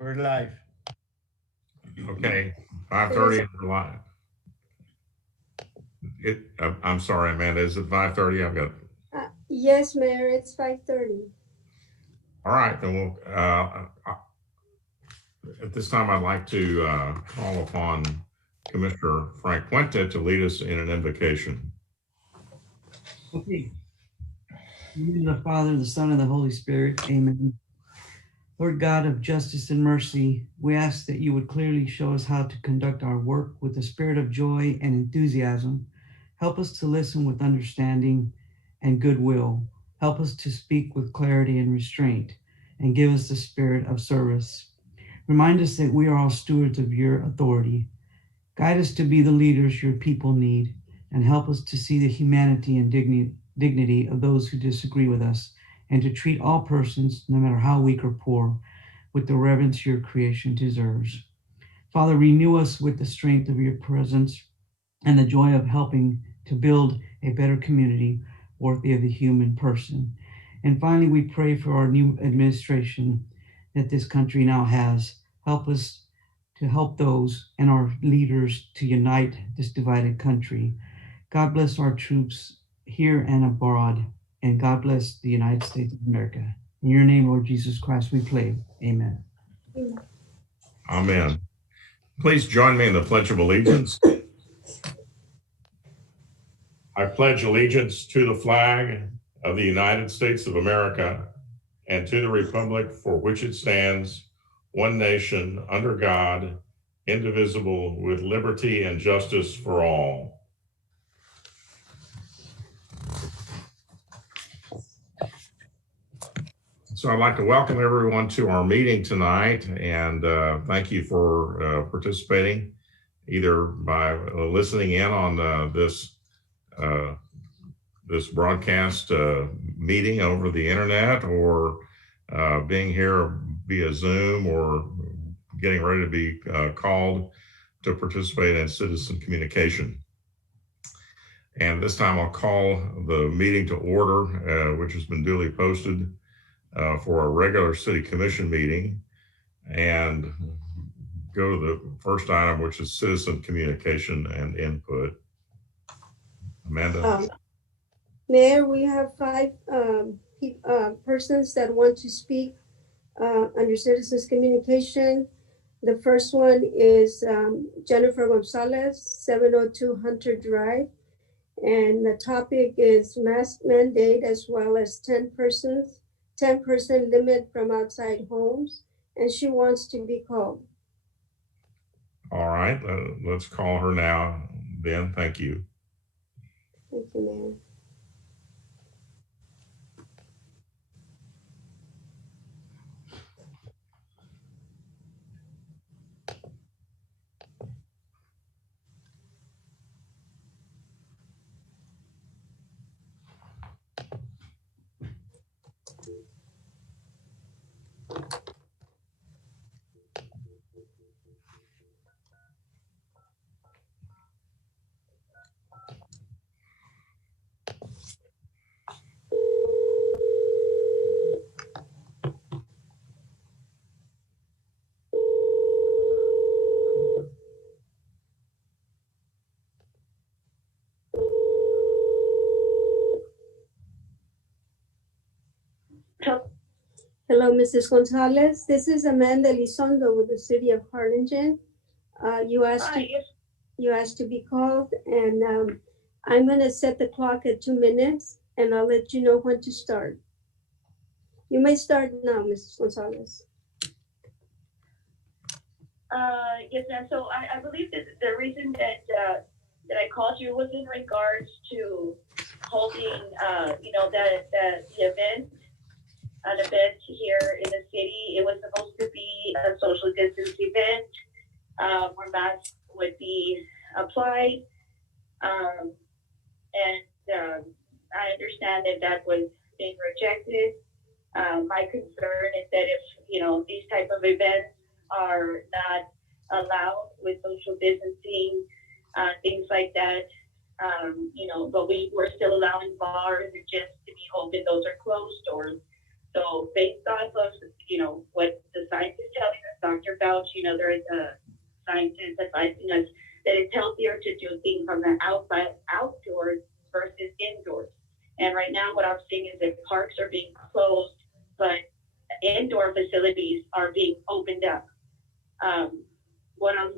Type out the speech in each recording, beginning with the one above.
We're live. Okay, 5:30 and we're live. I'm sorry, Amanda, is it 5:30? I've got. Yes, Mayor, it's 5:30. All right, then we'll, at this time, I'd like to call upon Commissioner Frank Puente to lead us in an invocation. Okay. In the name of the Father, the Son, and the Holy Spirit, amen. Lord God of justice and mercy, we ask that you would clearly show us how to conduct our work with a spirit of joy and enthusiasm. Help us to listen with understanding and goodwill. Help us to speak with clarity and restraint, and give us the spirit of service. Remind us that we are all stewards of your authority. Guide us to be the leaders your people need, and help us to see the humanity and dignity of those who disagree with us, and to treat all persons, no matter how weak or poor, with the reverence your creation deserves. Father, renew us with the strength of your presence and the joy of helping to build a better community worthy of the human person. And finally, we pray for our new administration that this country now has. Help us to help those and our leaders to unite this divided country. God bless our troops here and abroad, and God bless the United States of America. In your name, Lord Jesus Christ, we pray. Amen. Amen. Please join me in the Pledge of Allegiance. I pledge allegiance to the flag of the United States of America and to the republic for which it stands, one nation, under God, indivisible, with liberty and justice for all. So I'd like to welcome everyone to our meeting tonight, and thank you for participating, either by listening in on this broadcast meeting over the internet, or being here via Zoom, or getting ready to be called to participate in citizen communication. And this time I'll call the meeting to order, which has been duly posted for a regular city commission meeting, and go to the first item, which is citizen communication and input. Amanda? Mayor, we have five persons that want to speak under citizens communication. The first one is Jennifer Gonzalez, 702 Hunter Drive. And the topic is mask mandate, as well as 10% limit from outside homes. And she wants to be called. All right, let's call her now, Ben. Thank you. Thank you, Mayor. Hello, Mrs. Gonzalez. This is Amanda Elizondo with the city of Arlington. You asked to be called, and I'm going to set the clock at 2 minutes, and I'll let you know when to start. You may start now, Mrs. Gonzalez. Yes, ma'am. So I believe that the reason that I called you was in regards to holding, the event. An event here in the city. It was supposed to be a social distance event where masks would be applied. I understand that was being rejected. My concern is that if, these type of events are not allowed with social distancing, things like that, but we're still allowing bars just to be open. Those are closed, or So based off of, what the science is telling us, Dr. Fauci, there is a scientist advising us that it's healthier to do things from the outside, outdoors versus indoors. And right now what I'm seeing is that parks are being closed, but indoor facilities are being opened up. What I'm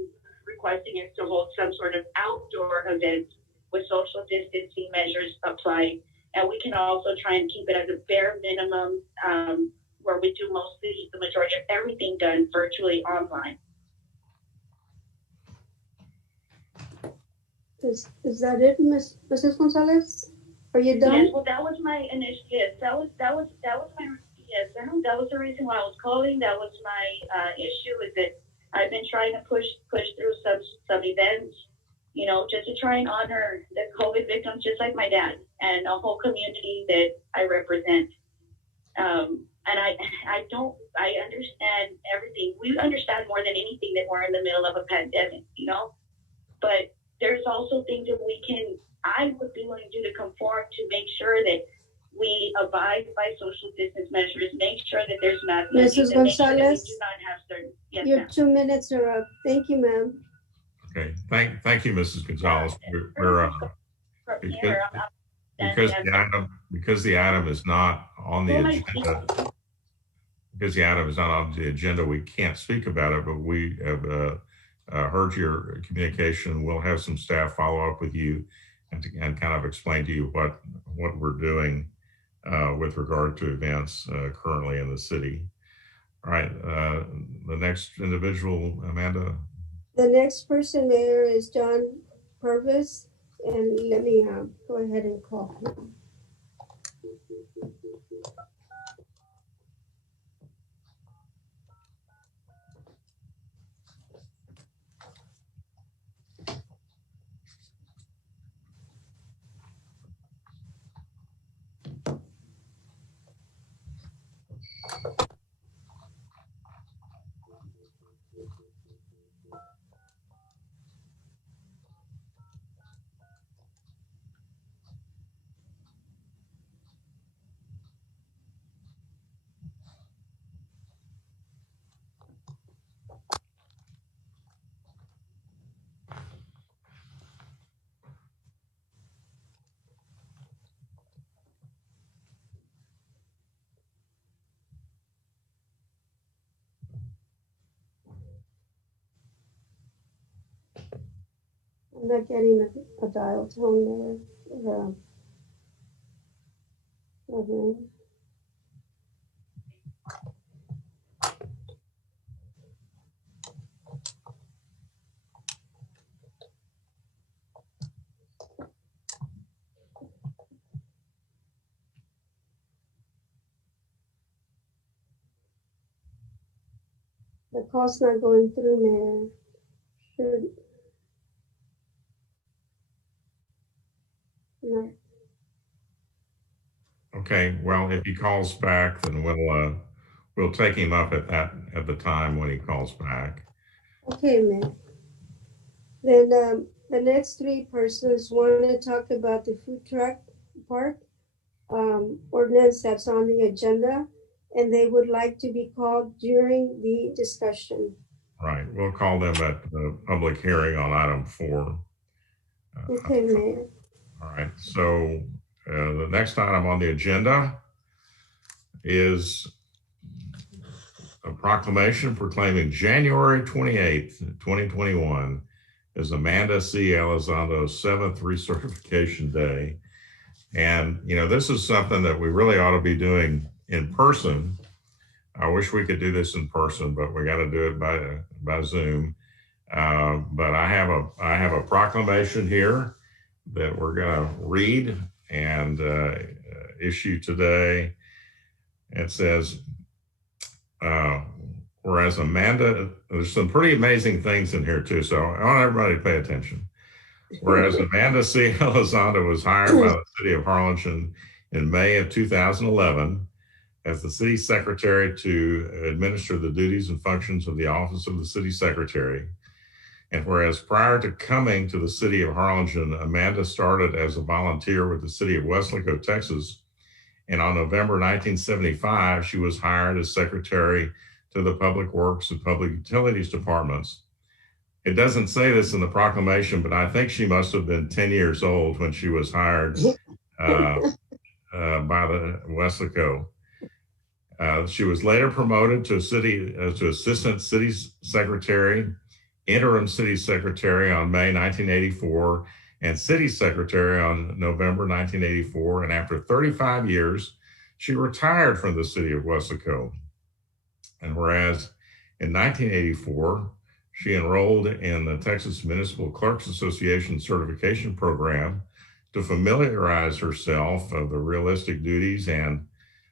requesting is to hold some sort of outdoor event with social distancing measures applied. And we can also try and keep it at a bare minimum, where we do mostly the majority of everything done virtually online. Is that it, Mrs. Gonzalez? Are you done? Yes, well, that was my initial. Yes, that was my. Yes, that was the reason why I was calling. That was my issue. Is that I've been trying to push through some events, just to try and honor the COVID victims, just like my dad and a whole community that I represent. And I understand everything. We understand more than anything that we're in the middle of a pandemic, but there's also things that I would be willing to do to conform to make sure that we abide by social distance measures, make sure that there's not Mrs. Gonzalez, do not have certain. Yes, your ma'am. 2 minutes are up. Thank you, ma'am. Okay, thank you, Mrs. Gonzalez. Because the item is not on the agenda. Because the item is not on the agenda, we can't speak about it. But we have heard your communication. We'll have some staff follow up with you and kind of explain to you what we're doing with regard to events currently in the city. All right, the next individual, Amanda. The next person, Mayor, is John Purvis, and let me go ahead and call him. I'm not getting a dial tone there. The call's not going through, Mayor. No. Okay, well, if he calls back, then we'll take him up at the time when he calls back. Okay, Mayor. Then the next three persons want to talk about the food truck park ordinance that's on the agenda, and they would like to be called during the discussion. Right, we'll call them at the public hearing on item 4. Okay, Mayor. All right, so the next item on the agenda is a proclamation proclaiming January 28th, 2021 as Amanda C. Elizondo's 7th recertification day. And, this is something that we really ought to be doing in person. I wish we could do this in person, but we got to do it by Zoom. But I have a proclamation here that we're going to read and issue today. It says, whereas Amanda, there's some pretty amazing things in here too, so I want everybody to pay attention. Whereas Amanda C. Elizondo was hired by the city of Arlington in May of 2011 as the city secretary to administer the duties and functions of the office of the city secretary. And whereas prior to coming to the city of Arlington, Amanda started as a volunteer with the city of Weslaco, Texas, And on November 1975, she was hired as secretary to the Public Works and Public Utilities departments. It doesn't say this in the proclamation, but I think she must have been 10 years old when she was hired by the Weslaco. She was later promoted to assistant city secretary, interim city secretary on May 1984, and city secretary on November 1984. And after 35 years, she retired from the city of Weslaco. And whereas in 1984, she enrolled in the Texas Municipal Clerks Association certification program to familiarize herself of the realistic duties and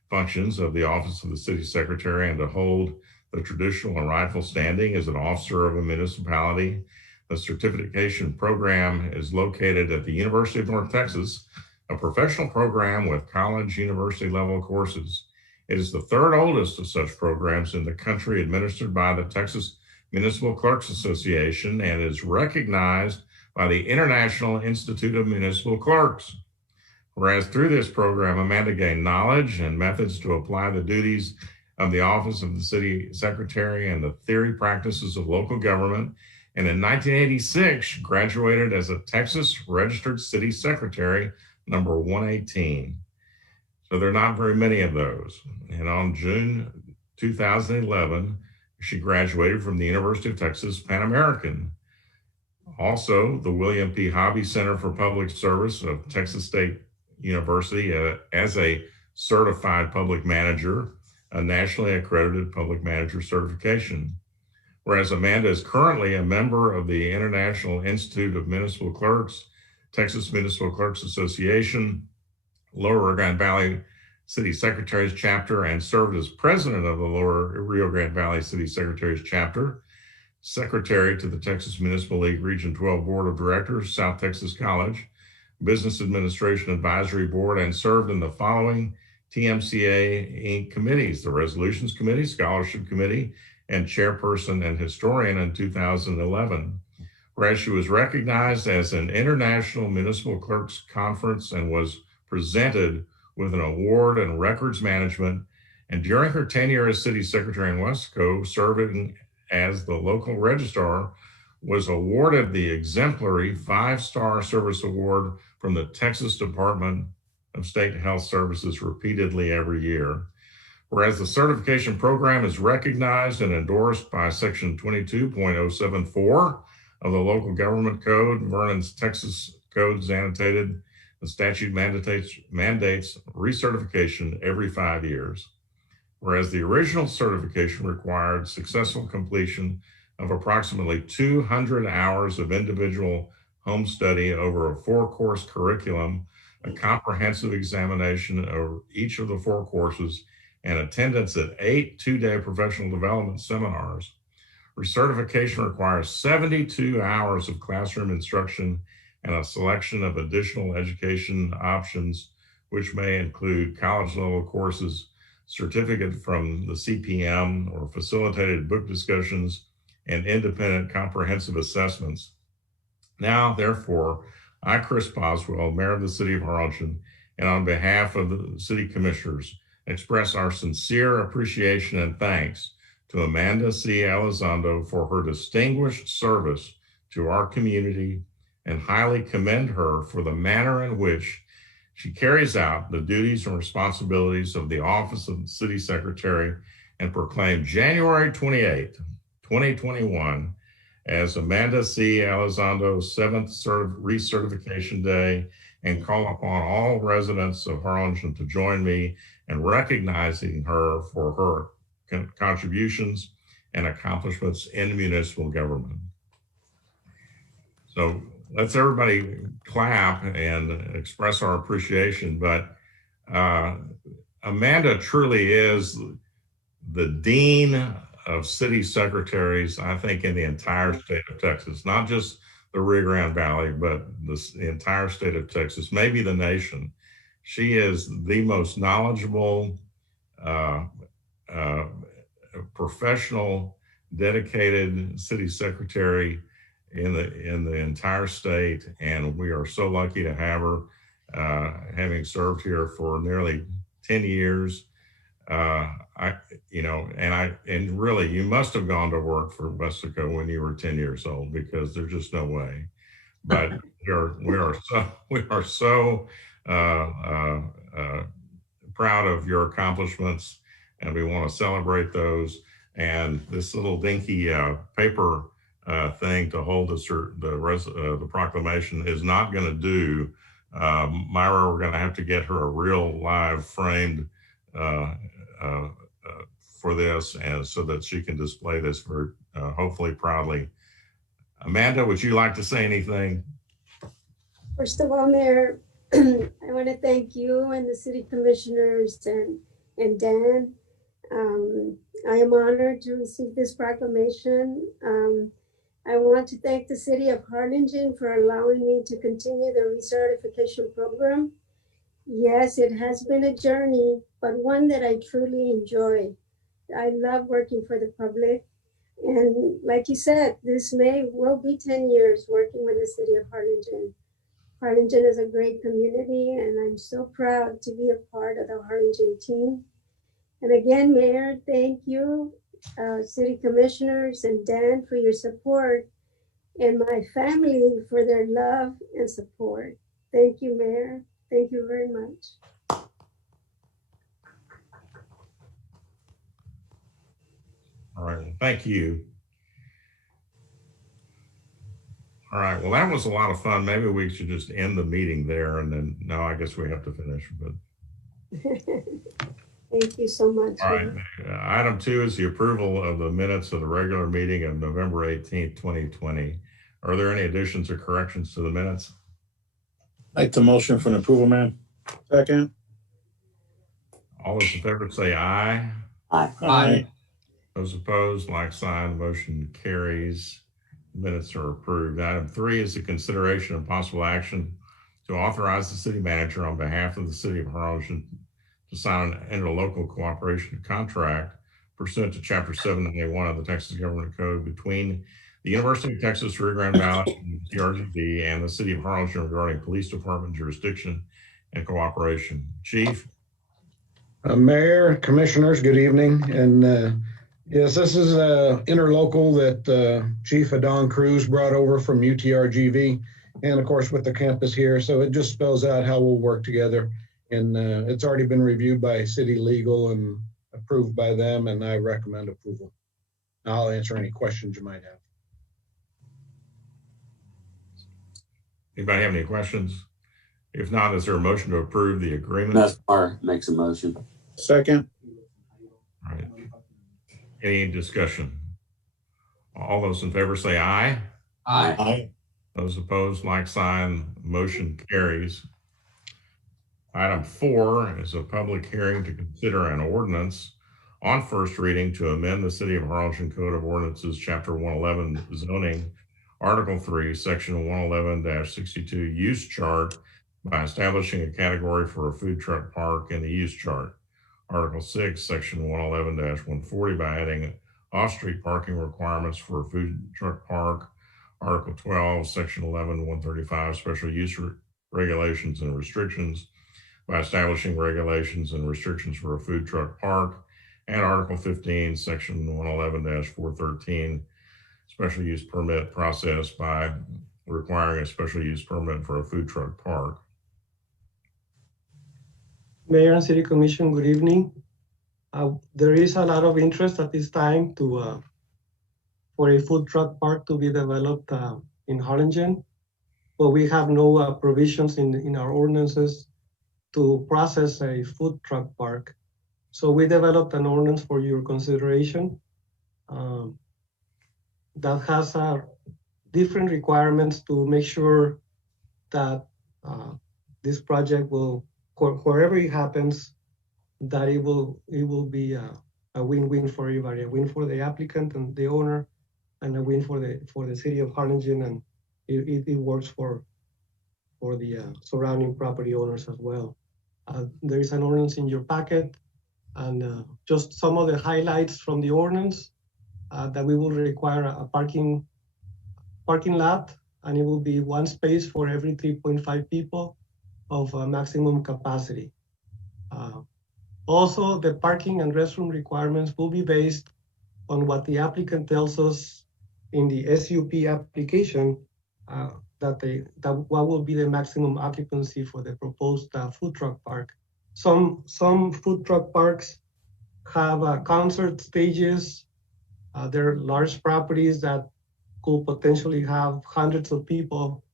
functions of the office of the city secretary and to hold the traditional and rightful standing as an officer of a municipality. The certification program is located at the University of North Texas, a professional program with college university level courses. It is the third oldest of such programs in the country, administered by the Texas Municipal Clerks Association, and is recognized by the International Institute of Municipal Clerks. Whereas through this program, Amanda gained knowledge and methods to apply the duties of the office of the city secretary and the theory practices of local government. And in 1986, she graduated as a Texas Registered City Secretary, number 118. So there are not very many of those. And on June 2011, she graduated from the University of Texas Pan American. Also, the William P. Hobby Center for Public Service of Texas State University as a certified public manager, a nationally accredited public manager certification. Whereas Amanda is currently a member of the International Institute of Municipal Clerks, Texas Municipal Clerks Association, Lower Rio Grande Valley City Secretaries Chapter, and served as president of the Lower Rio Grande Valley City Secretaries Chapter, secretary to the Texas Municipal League Region 12 Board of Directors, South Texas College, Business Administration Advisory Board, and served in the following TMCA Inc. committees: the Resolutions Committee, Scholarship Committee, and Chairperson and Historian in 2011. Whereas she was recognized as an International Municipal Clerks Conference and was presented with an award in records management, and during her tenure as city secretary in Weslaco, serving as the local registrar, was awarded the exemplary 5-star service award from the Texas Department of State Health Services repeatedly every year. Whereas the certification program is recognized and endorsed by Section 22.074 of the Local Government Code, Vernon's Texas Codes Annotated, the statute mandates recertification every 5 years. Whereas the original certification required successful completion of approximately 200 hours of individual home study over a 4-course curriculum, a comprehensive examination of each of the 4 courses, and attendance at 8 2-day professional development seminars. Recertification requires 72 hours of classroom instruction and a selection of additional education options, which may include college-level courses, certificate from the CPM, or facilitated book discussions, and independent comprehensive assessments. Now, therefore, I, Chris Boswell, Mayor of the City of Arlington, and on behalf of the City Commissioners, express our sincere appreciation and thanks to Amanda C. Elizondo for her distinguished service to our community, and highly commend her for the manner in which she carries out the duties and responsibilities of the office of the City Secretary, and proclaim January 28, 2021 as Amanda C. Elizondo's 7th recertification day, and call upon all residents of Arlington to join me in recognizing her for her contributions and accomplishments in municipal government. So let's everybody clap and express our appreciation. But Amanda truly is the dean of city secretaries, I think, in the entire state of Texas, not just the Rio Grande Valley, but the entire state of Texas, maybe the nation. She is the most knowledgeable, professional, dedicated city secretary in the entire state, and we are so lucky to have her, having served here for nearly 10 years. And really, you must have gone to work for Westaco when you were 10 years old, because there's just no way. But we are so proud of your accomplishments, and we want to celebrate those. And this little dinky paper thing to hold the proclamation is not going to do. Myra, we're going to have to get her a real live framed for this, and so that she can display this for hopefully proudly. Amanda, would you like to say anything? First of all, Mayor, I want to thank you and the city commissioners and Dan. I am honored to receive this proclamation. I want to thank the city of Arlington for allowing me to continue the recertification program. Yes, it has been a journey, but one that I truly enjoy. I love working for the public. And like you said, this May will be 10 years working with the city of Arlington. Arlington is a great community, and I'm so proud to be a part of the Arlington team. And again, Mayor, thank you, city commissioners and Dan for your support, and my family for their love and support. Thank you, Mayor. Thank you very much. All right, thank you. All right, well, that was a lot of fun. Maybe we should just end the meeting there, and then, no, I guess we have to finish, but. Thank you so much. All right, item 2 is the approval of the minutes of the regular meeting of November 18th, 2020. Are there any additions or corrections to the minutes? Make the motion for an approval, ma'am. Second. All those in favor say aye. Aye. Aye. Those opposed, like sign. Motion carries. Minutes are approved. Item 3 is the consideration of possible action to authorize the city manager on behalf of the city of Arlington to sign an interlocal cooperation contract pursuant to Chapter 791 of the Texas Government Code between the University of Texas Rio Grande Valley, TRGV, and the city of Arlington regarding police department jurisdiction and cooperation. Chief? Mayor, commissioners, good evening. And yes, this is an interlocal that Chief Adon Cruz brought over from UTRGV, and of course with the campus here. So it just spells out how we'll work together. And it's already been reviewed by city legal and approved by them, and I recommend approval. I'll answer any questions you might have. Anybody have any questions? If not, is there a motion to approve the agreement? Messbar makes a motion. Second. All right. Any discussion? All those in favor say aye. Aye. Aye. Those opposed, like sign. Motion carries. Item 4 is a public hearing to consider an ordinance on first reading to amend the City of Arlington Code of Ordinances, Chapter 111, zoning, Article 3, Section 111-62 use chart by establishing a category for a food truck park in the use chart. Article 6, Section 111-140 by adding off-street parking requirements for a food truck park. Article 12, Section 11-135 special use regulations and restrictions by establishing regulations and restrictions for a food truck park. And Article 15, Section 111-413 special use permit process by requiring a special use permit for a food truck park. Mayor and City Commission, good evening. There is a lot of interest at this time for a food truck park to be developed in Arlington, but we have no provisions in our ordinances to process a food truck park. So we developed an ordinance for your consideration that has different requirements to make sure that this project will, wherever it happens, that it will be a win-win for everybody, a win for the applicant and the owner, and a win for the city of Arlington, and it works for the surrounding property owners as well. There is an ordinance in your packet, and just some of the highlights from the ordinance that we will require a parking lot, and it will be one space for every 3.5 people of maximum capacity. Also, the parking and restroom requirements will be based on what the applicant tells us in the SUP application, that what will be the maximum occupancy for the proposed food truck park. Some food truck parks have concert stages. There are large properties that could potentially have hundreds of people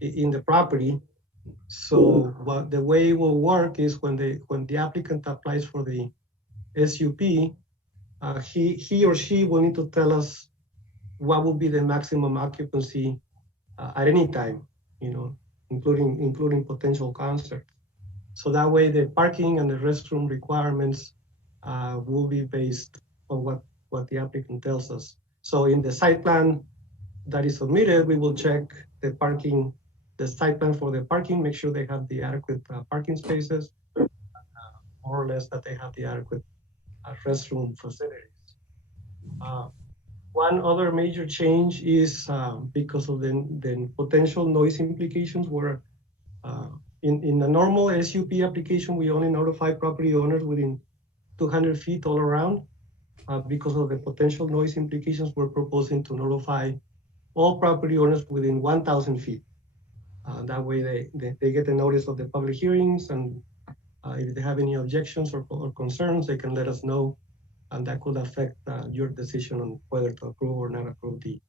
in the property. So the way it will work is when the applicant applies for the SUP, he or she will need to tell us what will be the maximum occupancy at any time, including potential concerts. So that way the parking and the restroom requirements will be based on what the applicant tells us. So in the site plan that is submitted, we will check the site plan for the parking, make sure they have the adequate parking spaces, more or less that they have the adequate restroom facilities. One other major change is because of the potential noise implications, where in a normal SUP application, we only notify property owners within 200 feet all around. Because of the potential noise implications, we're proposing to notify all property owners within 1,000 feet. That way they get the notice of the public hearings, and if they have any objections or concerns, they can let us know, and that could affect your decision on whether to approve or not approve the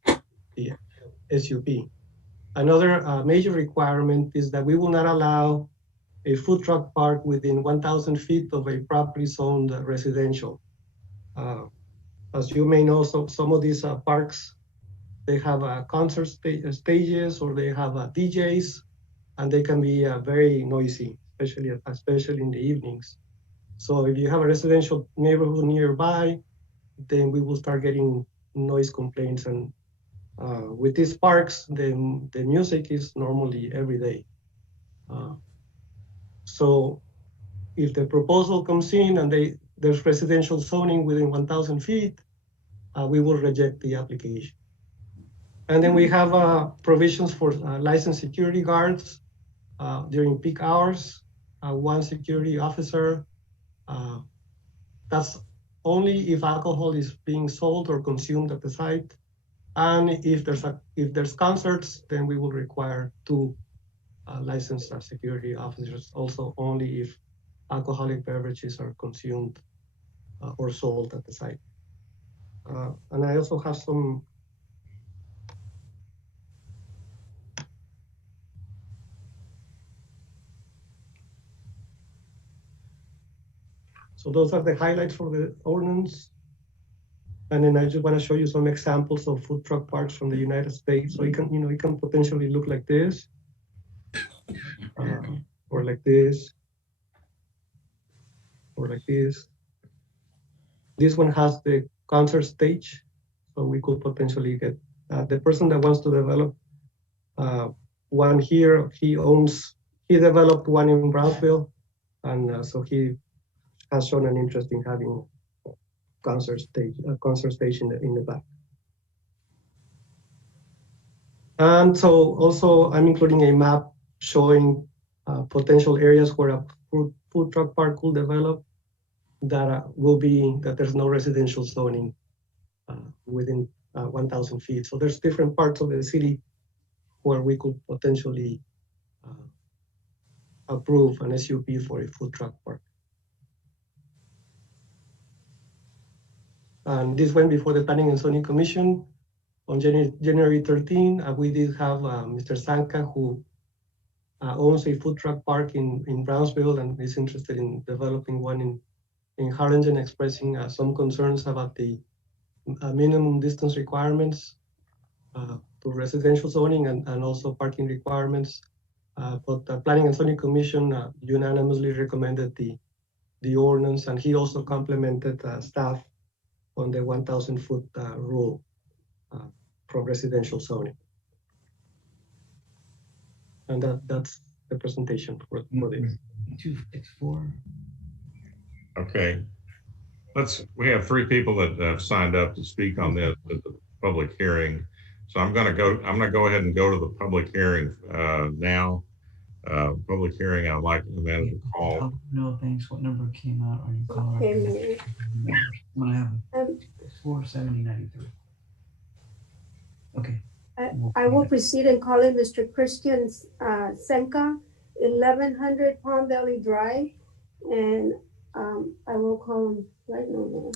SUP. Another major requirement is that we will not allow a food truck park within 1,000 feet of a property zoned residential. As you may know, some of these parks, they have concert stages, or they have DJs, and they can be very noisy, especially in the evenings. So if you have a residential neighborhood nearby, then we will start getting noise complaints. And with these parks, the music is normally every day. So if the proposal comes in and there's residential zoning within 1,000 feet, we will reject the application. And then we have provisions for licensed security guards during peak hours, one security officer. That's only if alcohol is being sold or consumed at the site. And if there's concerts, then we will require 2 licensed security officers, also only if alcoholic beverages are consumed or sold at the site. And I also have some So those are the highlights for the ordinance. And then I just want to show you some examples of food truck parks from the United States. So it can potentially look like this, or like this, or like this. This one has the concert stage, so we could potentially get the person that wants to develop one here. He developed one in Brownsville, and so he has shown an interest in having a concert stage in the back. And so also I'm including a map showing potential areas where a food truck park could develop that there's no residential zoning within 1,000 feet. So there's different parts of the city where we could potentially approve an SUP for a food truck park. And this went before the Planning and Zoning Commission on January 13. We did have Mr. Sanka, who owns a food truck park in Brownsville and is interested in developing one in Arlington, expressing some concerns about the minimum distance requirements to residential zoning and also parking requirements. But the Planning and Zoning Commission unanimously recommended the ordinance, and he also complimented staff on the 1,000 foot rule from residential zoning. And that's the presentation for this. 264. Okay. We have 3 people that have signed up to speak on this at the public hearing. So I'm going to go ahead and go to the public hearing now. public hearing. I'd like Amanda to call. No, thanks. What number came out on your call? Okay, Mayor. I'm gonna have Um, 47093. Okay. I will proceed in calling Mr. Christian Senka, 1100 Palm Valley Drive, and I will call him right now, Mayor.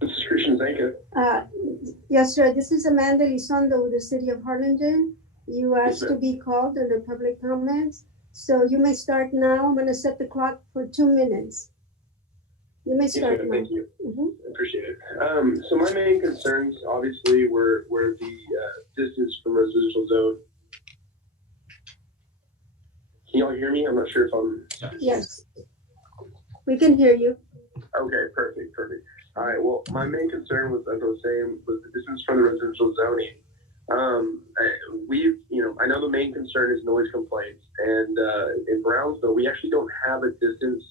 This is Christian Zanka. Yes, sir. This is Amanda Elizondo with the city of Arlington. You asked Yes, to be called under public comments. So you may start now. I'm going to set the clock for 2 minutes. You may Yes, start ma'am. now. Thank you. Mhm. I appreciate it. So my main concerns, obviously, were the distance from residential zone. Can y'all hear me? I'm not sure if I'm. Yes. We can hear you. Okay, perfect. All right. Well, my main concern was, as I was saying, was the distance from the residential zoning. I know the main concern is noise complaints, and in Brownsville, we actually don't have a distance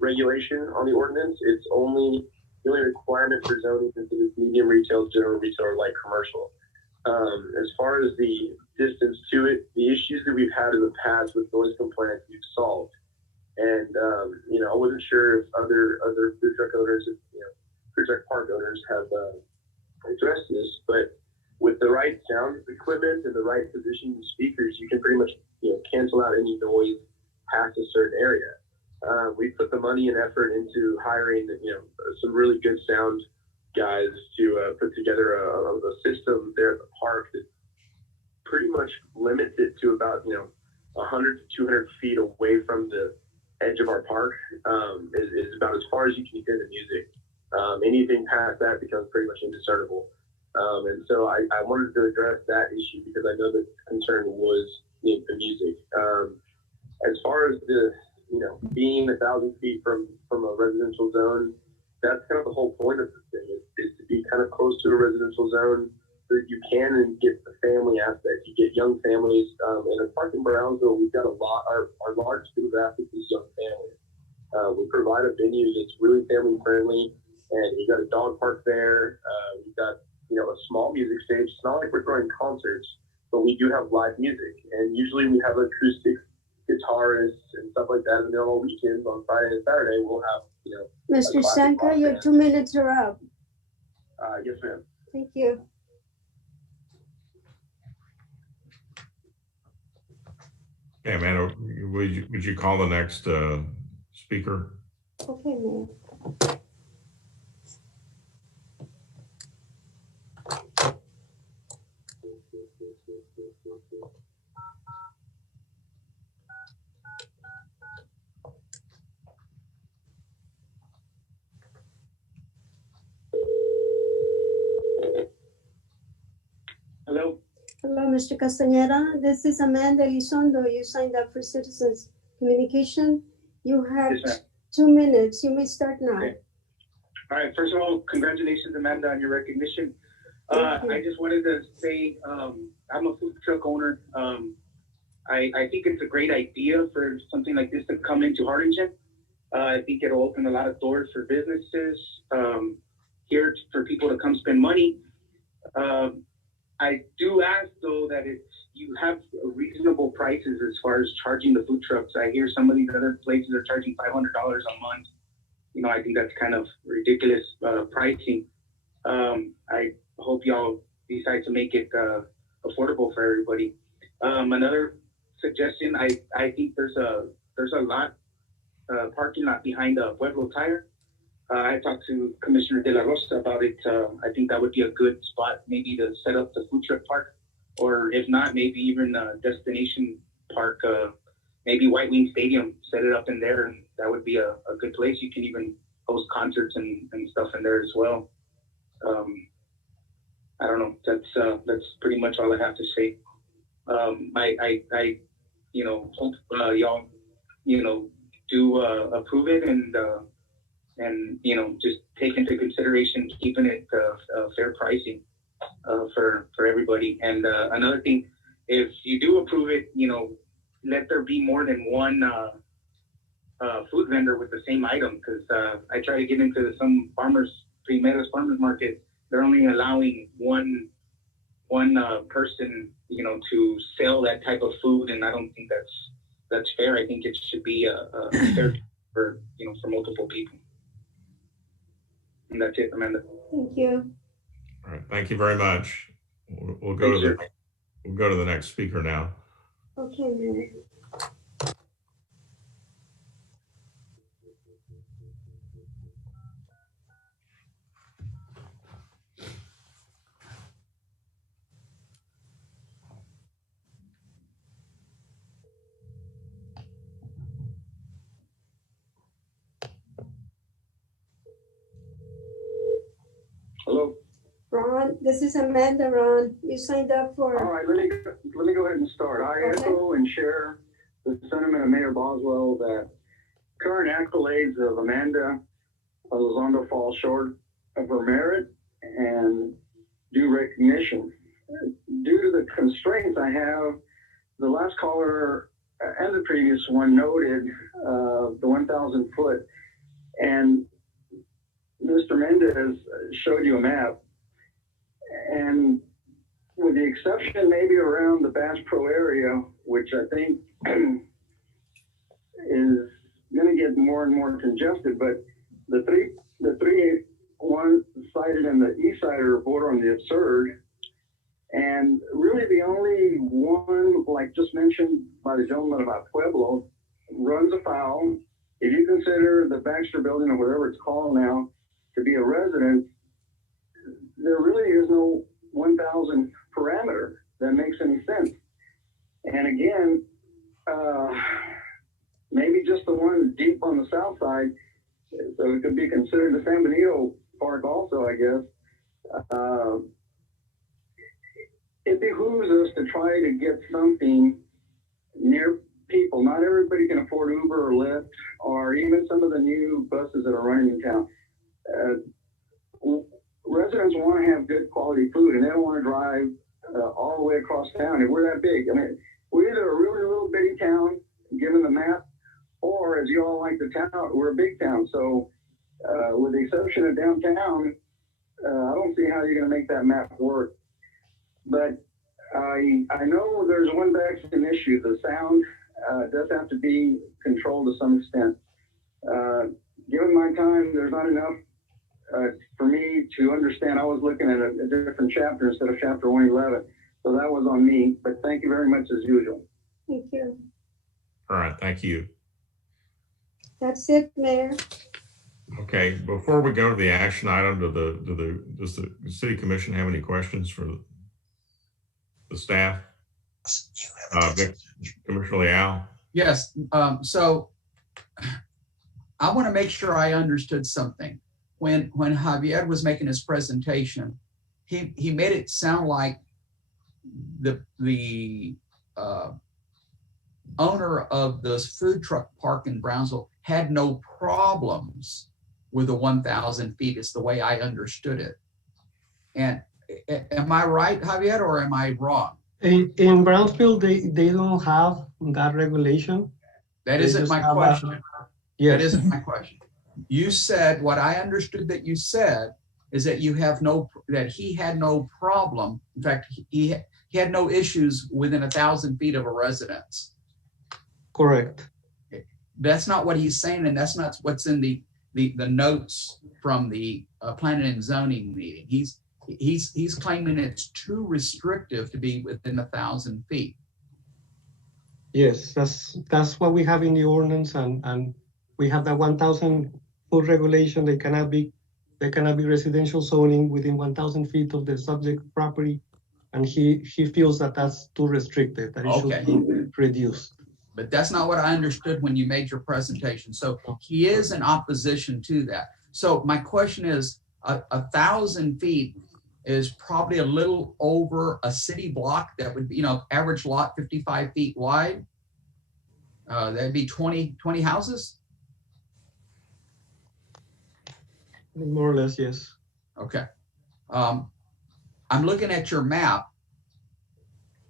regulation on the ordinance. It's the only requirement for zoning is that it's medium retail, general retail, or light commercial. As far as the distance to it, the issues that we've had in the past with noise complaints, we've solved. And I wasn't sure if other food truck owners, food truck park owners have addressed this, but with the right sound equipment and the right position and speakers, you can pretty much cancel out any noise past a certain area. We put the money and effort into hiring some really good sound guys to put together a system there at the park that pretty much limits it to about 100 to 200 feet away from the edge of our park. Is about as far as you can hear the music. Anything past that becomes pretty much indiscernible. And so I wanted to address that issue because I know the concern was the music. As far as the being 1,000 feet from a residential zone, that's kind of the whole point of this thing is to be kind of close to a residential zone so that you can and get the family aspect. You get young families. In a park in Brownsville, we've got a lot. Our large demographic is young families. We provide a venue that's really family friendly, and we've got a dog park there. We've got a small music stage. It's not like we're throwing concerts, but we do have live music, and usually we have acoustic guitarists and stuff like that. And then on weekends, on Friday and Saturday, we'll have Mr. Sanka, your 2 minutes are up. Yes, ma'am. Thank you. Okay, Amanda, would you call the next speaker? Okay, Mayor. Hello. Hello, Mr. Castañeda. This is Amanda Elizondo. You signed up for Citizens Communication. You have Yes, ma'am. 2 minutes. You may start now. Okay. All right. First of all, congratulations, Amanda, on your recognition. Thank you. I just wanted to say I'm a food truck owner. I think it's a great idea for something like this to come into Arlington. I think it'll open a lot of doors for businesses here for people to come spend money. I do ask, though, that you have reasonable prices as far as charging the food trucks. I hear some of these other places are charging $500 a month. I think that's kind of ridiculous pricing. I hope y'all decide to make it affordable for everybody. Another suggestion, I think there's a parking lot behind Pueblo Tire. I talked to Commissioner De La Rosa about it. I think that would be a good spot maybe to set up the food truck park, or if not, maybe even a destination park, maybe White Wing Stadium, set it up in there, and that would be a good place. You can even host concerts and stuff in there as well. I don't know. That's pretty much all I have to say. I hope y'all, do approve it, and and just take into consideration keeping it fair pricing for everybody. And another thing, if you do approve it, let there be more than one food vendor with the same item, because I try to get into some Primeros farmers market. They're only allowing one person, to sell that type of food, and I don't think that's fair. I think it should be fair for multiple people. And that's it, Amanda. Thank you. All right, thank you very much. We'll go to the next speaker now. Okay, Mayor. Hello. Ron, this is Amanda. Ron, you signed up for. All right, let me go ahead and start. I echo and share the sentiment of Mayor Boswell that current accolades of Amanda Elizondo fall short of her merit and due recognition. Due to the constraints I have, the last caller and the previous one noted the 1,000 foot, and Mr. Mendez showed you a map, and with the exception maybe around the Bass Pro area, which I think is going to get more and more congested, but the three one sided and the east side are border on the absurd, and really the only one, like just mentioned by the gentleman about Pueblo, runs afoul. If you consider the Baxter building or whatever it's called now to be a residence, there really is no 1,000 parameter that makes any sense. And again, maybe just the one deep on the south side, so it could be considered the San Benito Park also, I guess. It behooves us to try to get something near people. Not everybody can afford Uber or Lyft or even some of the new buses that are running in town. Residents want to have good quality food, and they don't want to drive all the way across town. If we're that big, I mean, we're either a really little bitty town, given the map, or as you all like to tout, we're a big town. So with the exception of downtown, I don't see how you're going to make that map work. But I know there's one vexing issue. The sound does have to be controlled to some extent. Given my time, there's not enough for me to understand. I was looking at a different chapter instead of chapter 111. So that was on me. But thank you very much as usual. Thank you. All right, thank you. That's it, Mayor. Okay, before we go to the action item, does the City Commission have any questions for the staff? Commissioner Leal? Yes, so I want to make sure I understood something. When Javier was making his presentation, he made it sound like the owner of this food truck park in Brownsville had no problems with the 1,000 feet, is the way I understood it. And am I right, Javier, or am I wrong? In Brownsville, they don't have that regulation. That isn't my question. Yes. That isn't my question. You said, what I understood that you said is that that he had no problem. In fact, he had no issues within 1,000 feet of a residence. Correct. That's not what he's saying, and that's not what's in the notes from the planning and zoning meeting. He's claiming it's too restrictive to be within 1,000 feet. Yes, that's what we have in the ordinance, and we have that 1,000 foot regulation. They cannot be residential zoning within 1,000 feet of the subject property, and he feels that that's too restricted, that it should be reduced. But that's not what I understood when you made your presentation. So he is in opposition to that. So my question is, 1,000 feet is probably a little over a city block that would be, average lot 55 feet wide. That'd be 20 houses. More or less, yes. Okay. I'm looking at your map.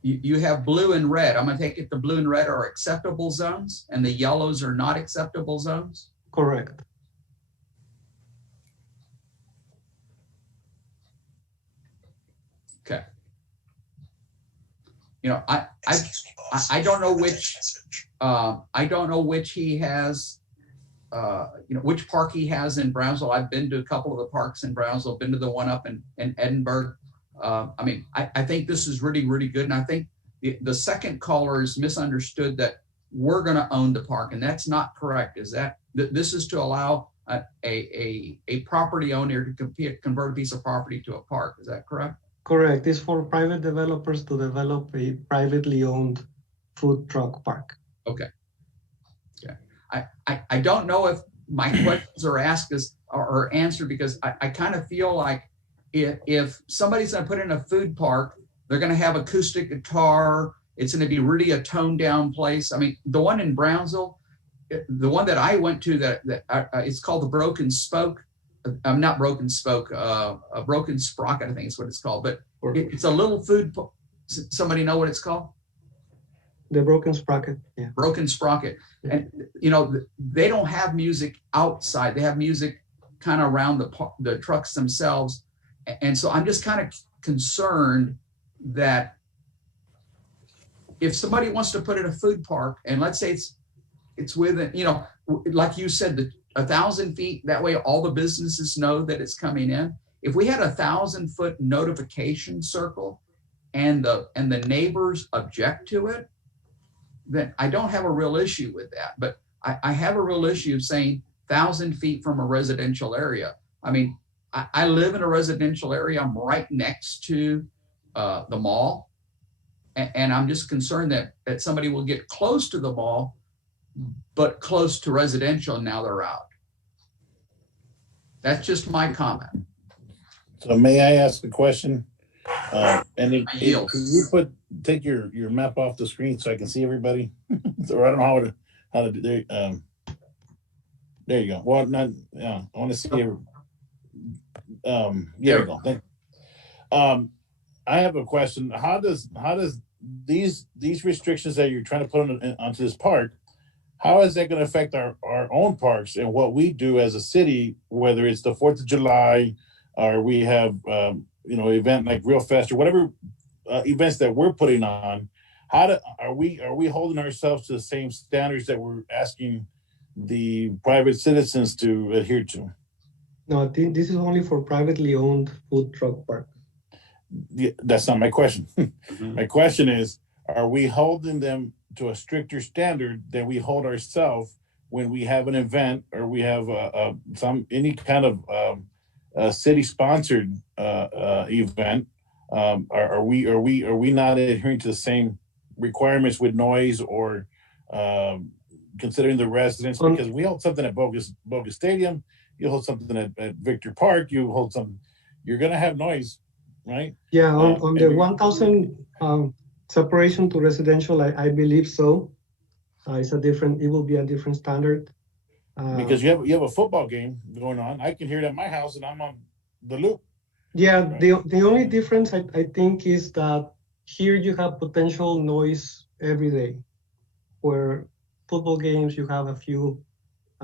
You have blue and red. I'm going to take it the blue and red are acceptable zones and the yellows are not acceptable zones. Correct. Okay. You know, I don't know which he has, which park he has in Brownsville. I've been to a couple of the parks in Brownsville, been to the one up in Edinburgh. I mean, I think this is really, really good. And I think the second caller is misunderstood that we're going to own the park, and that's not correct. Is that this is to allow a property owner to convert a piece of property to a park? Is that correct? Correct. It's for private developers to develop a privately owned food truck park. Okay. Okay. I don't know if my questions are asked or answered because I kind of feel like if somebody's going to put in a food park, they're going to have acoustic guitar. It's going to be really a toned down place. I mean, the one in Brownsville, the one that I went to it's called the Broken Spoke. Not Broken Spoke, a Broken Sprocket, I think is what it's called. But it's a little food. Somebody know what it's called? The Broken Sprocket. Yeah. Broken Sprocket. And, they don't have music outside. They have music kind of around the trucks themselves. And so I'm just kind of concerned that if somebody wants to put in a food park, and let's say it's within, like you said, 1,000 feet, that way all the businesses know that it's coming in. If we had 1,000-foot notification circle and the neighbors object to it, then I don't have a real issue with that. But I have a real issue saying 1,000 feet from a residential area. I mean, I live in a residential area. I'm right next to the mall. And I'm just concerned that somebody will get close to the mall, but close to residential, and now they're out. That's just my comment. So may I ask a question? And yield. Can you take your map off the screen so I can see everybody? So I don't know how to do there you go. Well, I want to see everybody. There we go. I have a question. How does these restrictions that you're trying to put onto this park, how is that going to affect our own parks and what we do as a city, whether it's the 4th of July or we have event like Real Fest or whatever events that we're putting on? Are we holding ourselves to the same standards that we're asking the private citizens to adhere to? No, I think this is only for privately owned food truck park. Yeah, that's not my question. My question is, are we holding them to a stricter standard than we hold ourselves when we have an event or we have any kind of city-sponsored event? Are we not adhering to the same requirements with noise or considering the residents? Because we hold something at Bogus Stadium, you hold something at Victor Park, you hold something, you're going to have noise, right? Yeah, on the 1,000 separation to residential, I believe so. It will be a different standard. Because you have a football game going on. I can hear it at my house and I'm on the loop. Yeah, right? The only difference I think is that here you have potential noise every day, where football games you have a few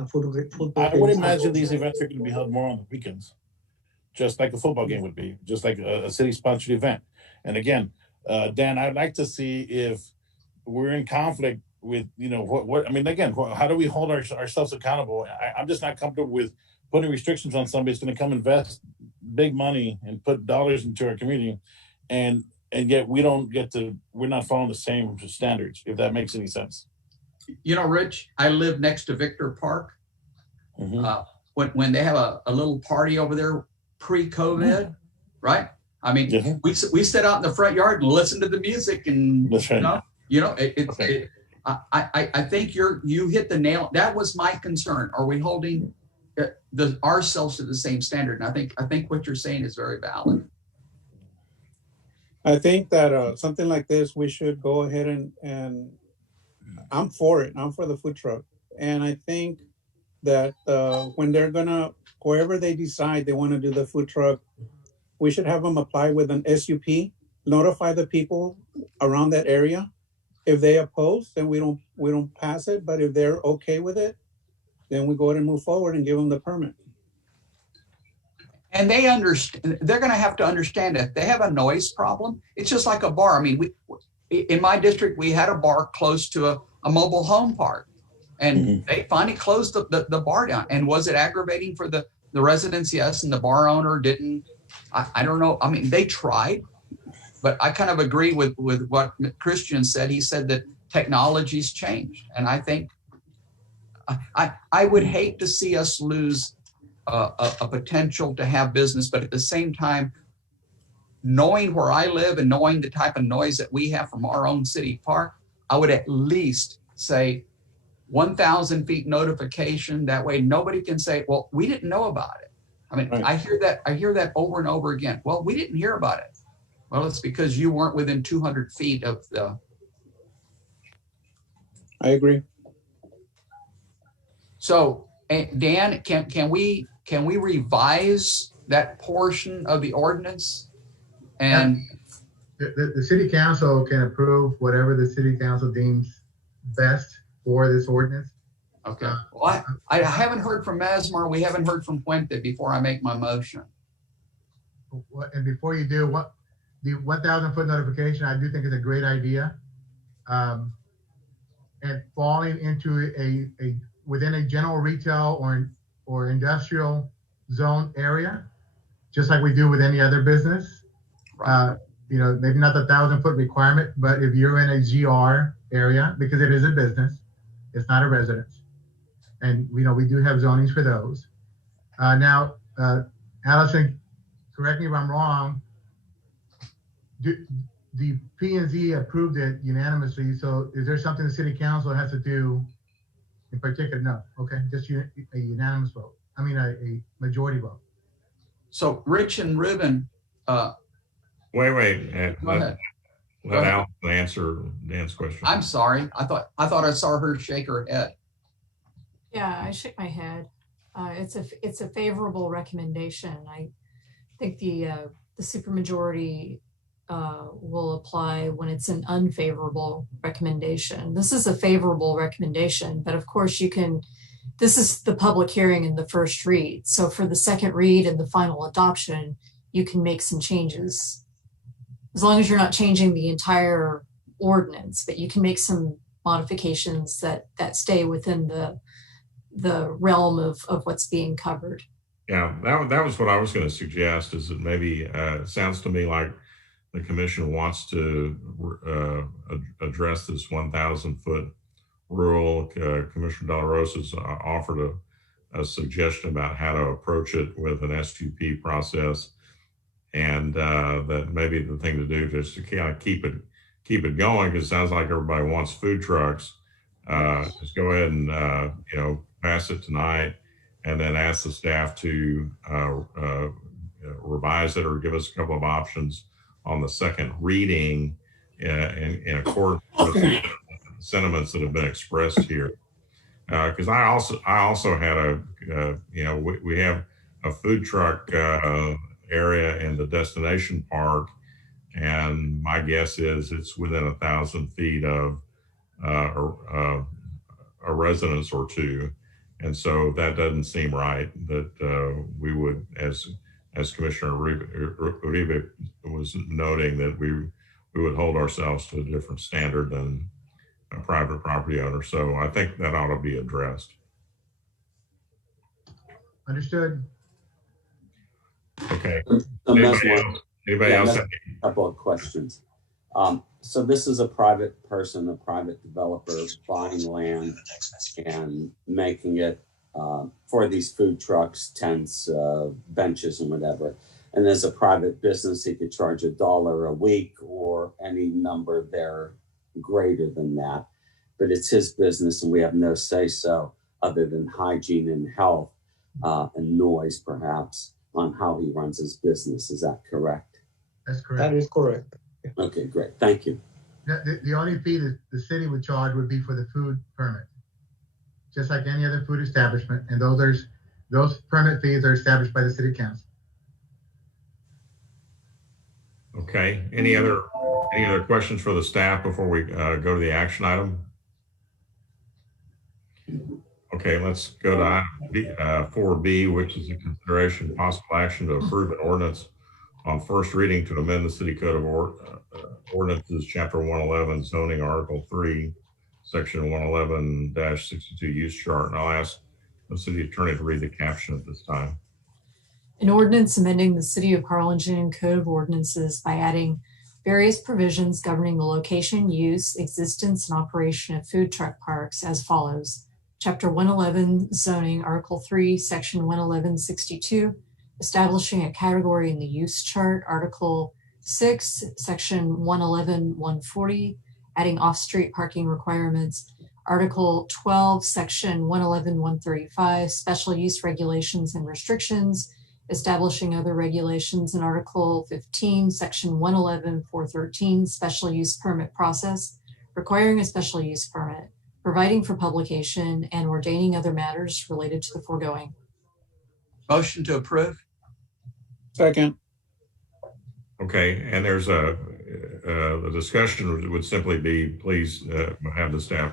football I games. would imagine these events are going to be held more on the weekends, just like a football game would be, just like a city-sponsored event. And again, Dan, I'd like to see if we're in conflict with, what I mean, again, how do we hold ourselves accountable? I'm just not comfortable with putting restrictions on somebody who's going to come invest big money and put dollars into our community, and yet we're not following the same standards, if that makes any sense. Rich, I live next to Victor Park. Mm-hmm. When they have a little party over there pre-COVID, mm-hmm. right? I mean, mm-hmm. we sit out in the front yard and listen to the music, and that's right. I think you hit the nail. That was my concern. Are we holding ourselves to the same standard? And I think what you're saying is very valid. I think that something like this, we should go ahead and I'm for it. I'm for the food truck. And I think that when they're wherever they decide they want to do the food truck, we should have them apply with an SUP, notify the people around that area. If they oppose, then we don't pass it. But if they're okay with it, then we go ahead and move forward and give them the permit. And they understand, they're going to have to understand that if they have a noise problem, it's just like a bar. I mean, in my district, we had a bar close to a mobile home park, and they finally closed the bar down. And was it aggravating for the residents? Yes. And the bar owner didn't, I don't know. I mean, they tried, but I kind of agree with what Christian said. He said that technology's changed. And I think I would hate to see us lose a potential to have business, but at the same time, knowing where I live and knowing the type of noise that we have from our own city park, I would at least say 1,000 feet notification. That way nobody can say, well, we didn't know about it. I mean, right. I hear that over and over again. Well, we didn't hear about it. Well, it's because you weren't within 200 feet of the. I agree. So, Dan, can we revise that portion of the ordinance? And the city council can approve whatever the city council deems best for this ordinance. Okay. Well, I haven't heard from Mesmer. We haven't heard from Puente before I make my motion. And before you do, the 1,000 foot notification, I do think is a great idea. And falling into within a general retail or industrial zone area, just like we do with any other business. Right. Maybe not the 1,000 foot requirement, but if you're in a GR area, because it is a business, it's not a residence. And we do have zonings for those. Now, Allison, correct me if I'm wrong. The P&Z approved it unanimously. So is there something the city council has to do in particular? No. Okay. Just a unanimous vote. I mean, a majority vote. So Rich and Ruben. Wait. Let Allison answer Dan's question. I'm sorry. I thought I saw her shake her head. Yeah, I shook my head. It's a favorable recommendation. I think the supermajority will apply when it's an unfavorable recommendation. This is a favorable recommendation, but of course this is the public hearing in the first read. So for the second read and the final adoption, you can make some changes. As long as you're not changing the entire ordinance, but you can make some modifications that stay within the realm of what's being covered. Yeah, that was what I was going to suggest, is that maybe it sounds to me like the commission wants to address this 1,000 foot rule. Commissioner De La Rosa's offered a suggestion about how to approach it with an SUP process, and that maybe the thing to do just to kind of keep it going, because it sounds like everybody wants food trucks. Just go ahead and pass it tonight, and then ask the staff to revise it or give us a couple of options on the second reading in accordance with the sentiments that have been expressed here. Because I also had we have a food truck area in the destination park, and my guess is it's within 1,000 feet of a residence or two. And so that doesn't seem right that we would, as Commissioner Uribe was noting, that we would hold ourselves to a different standard than a private property owner. So I think that ought to be addressed. Understood. Okay. Anybody else? A couple of questions. So this is a private person, a private developer buying land and making it for these food trucks, tents, benches, and whatever. And as a private business, he could charge $1 a week or any number there greater than that. But it's his business, and we have no say so other than hygiene and health and noise, perhaps, on how he runs his business. Is that correct? That's correct. That is correct. Okay, great. Thank you. The only fee that the city would charge would be for the food permit. just like any other food establishment, and those permit fees are established by the city council. Okay, any other questions for the staff before we go to the action item? Okay, let's go to item 4B, which is a consideration possible action to approve an ordinance on first reading to amend the City Code of Ordinances, Chapter 111, Zoning, Article 3, Section 111-62 Use Chart. And I'll ask the city attorney to read the caption at this time. An ordinance amending the City of Arlington Code of Ordinances by adding various provisions governing the location, use, existence, and operation of food truck parks as follows. Chapter 111, Zoning, Article 3, Section 111-62, establishing a category in the use chart. Article 6, Section 111-140, adding off-street parking requirements. Article 12, Section 111-135, special use regulations and restrictions, establishing other regulations. In Article 15, Section 111-413, special use permit process, requiring a special use permit, providing for publication, and ordaining other matters related to the foregoing. Motion to approve. Second. Okay, and there's the discussion would simply be, please have the staff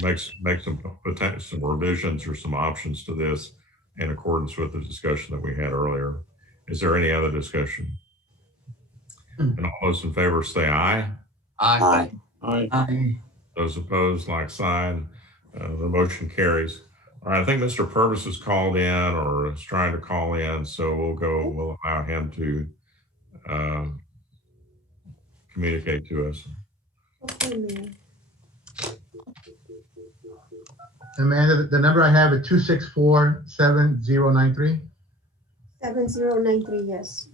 make some revisions or some options to this in accordance with the discussion that we had earlier. Is there any other discussion? And all those in favor say aye. Aye. Aye. Aye. Those opposed, like sign. The motion carries. All right, I think Mr. Purvis is called in or is trying to call in, so we'll allow him to communicate to us. Amanda, the number I have is 264-7093. 7093, yes.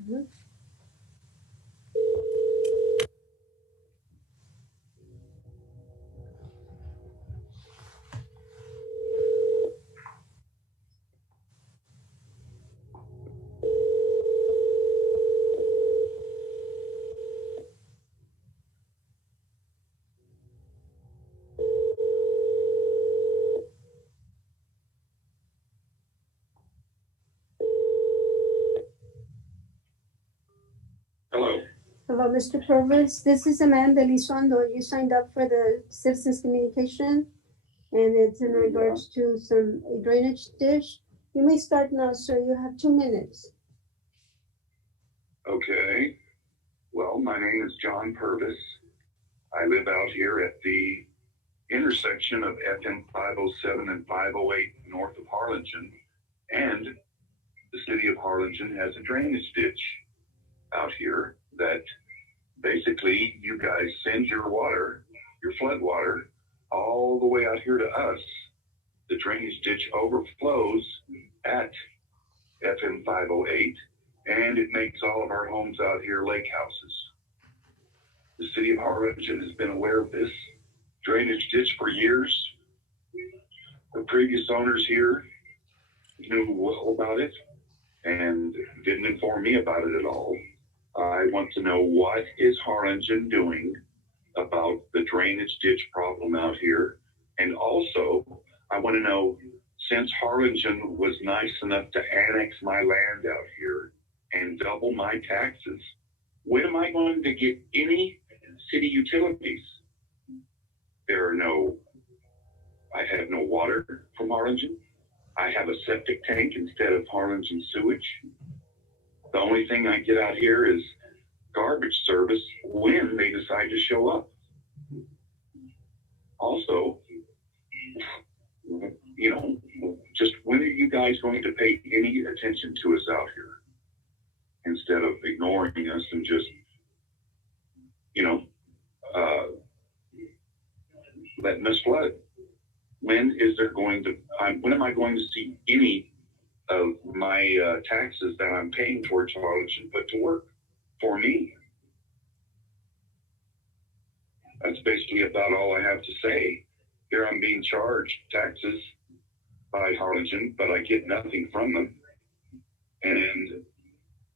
Hello, Mr. Purvis. This is Amanda Elizondo. You signed up for the Citizens Communication, and it's in regards to some drainage dish. You may start now, sir. You have 2 minutes. Okay. Well, my name is John Purvis. I live out here at the intersection of FM 507 and 508 north of Arlington, and the city of Arlington has a drainage ditch out here that basically you guys send your water, your flood water, all the way out here to us. The drainage ditch overflows at FM 508, and it makes all of our homes out here lake houses. The city of Arlington has been aware of this drainage ditch for years. The previous owners here knew well about it and didn't inform me about it at all. I want to know, what is Harlingen doing about the drainage ditch problem out here? And also, I want to know, since Harlingen was nice enough to annex my land out here and double my taxes, when am I going to get any city utilities? I have no water from Harlingen. I have a septic tank instead of Harlingen sewage. The only thing I get out here is garbage service when they decide to show up. Also, just when are you guys going to pay any attention to us out here instead of ignoring us and just, letting us flood? When am I going to see any of my taxes that I'm paying towards Arlington put to work for me? That's basically about all I have to say. Here I'm being charged taxes by Harlingen, but I get nothing from them. And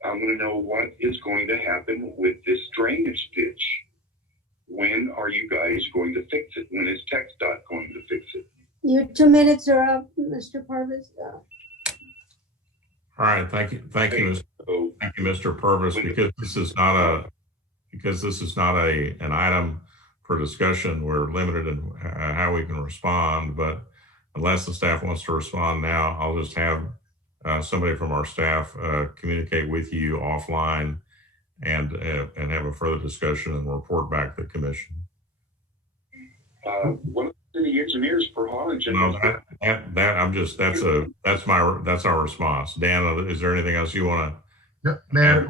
I'm going to know what is going to happen with this drainage ditch. when are you guys going to fix it? When is TxDOT going to fix it? Your 2 minutes are up, Mr. Purvis. All right, thank you, Mr. Purvis. Because this is not an item for discussion, we're limited in how we can respond. But unless the staff wants to respond now, I'll just have somebody from our staff communicate with you offline and have a further discussion and report back to the commission. One of the city engineers for Harlingen. No, that's our response. Dan, is there anything else you want to? No, Mayor,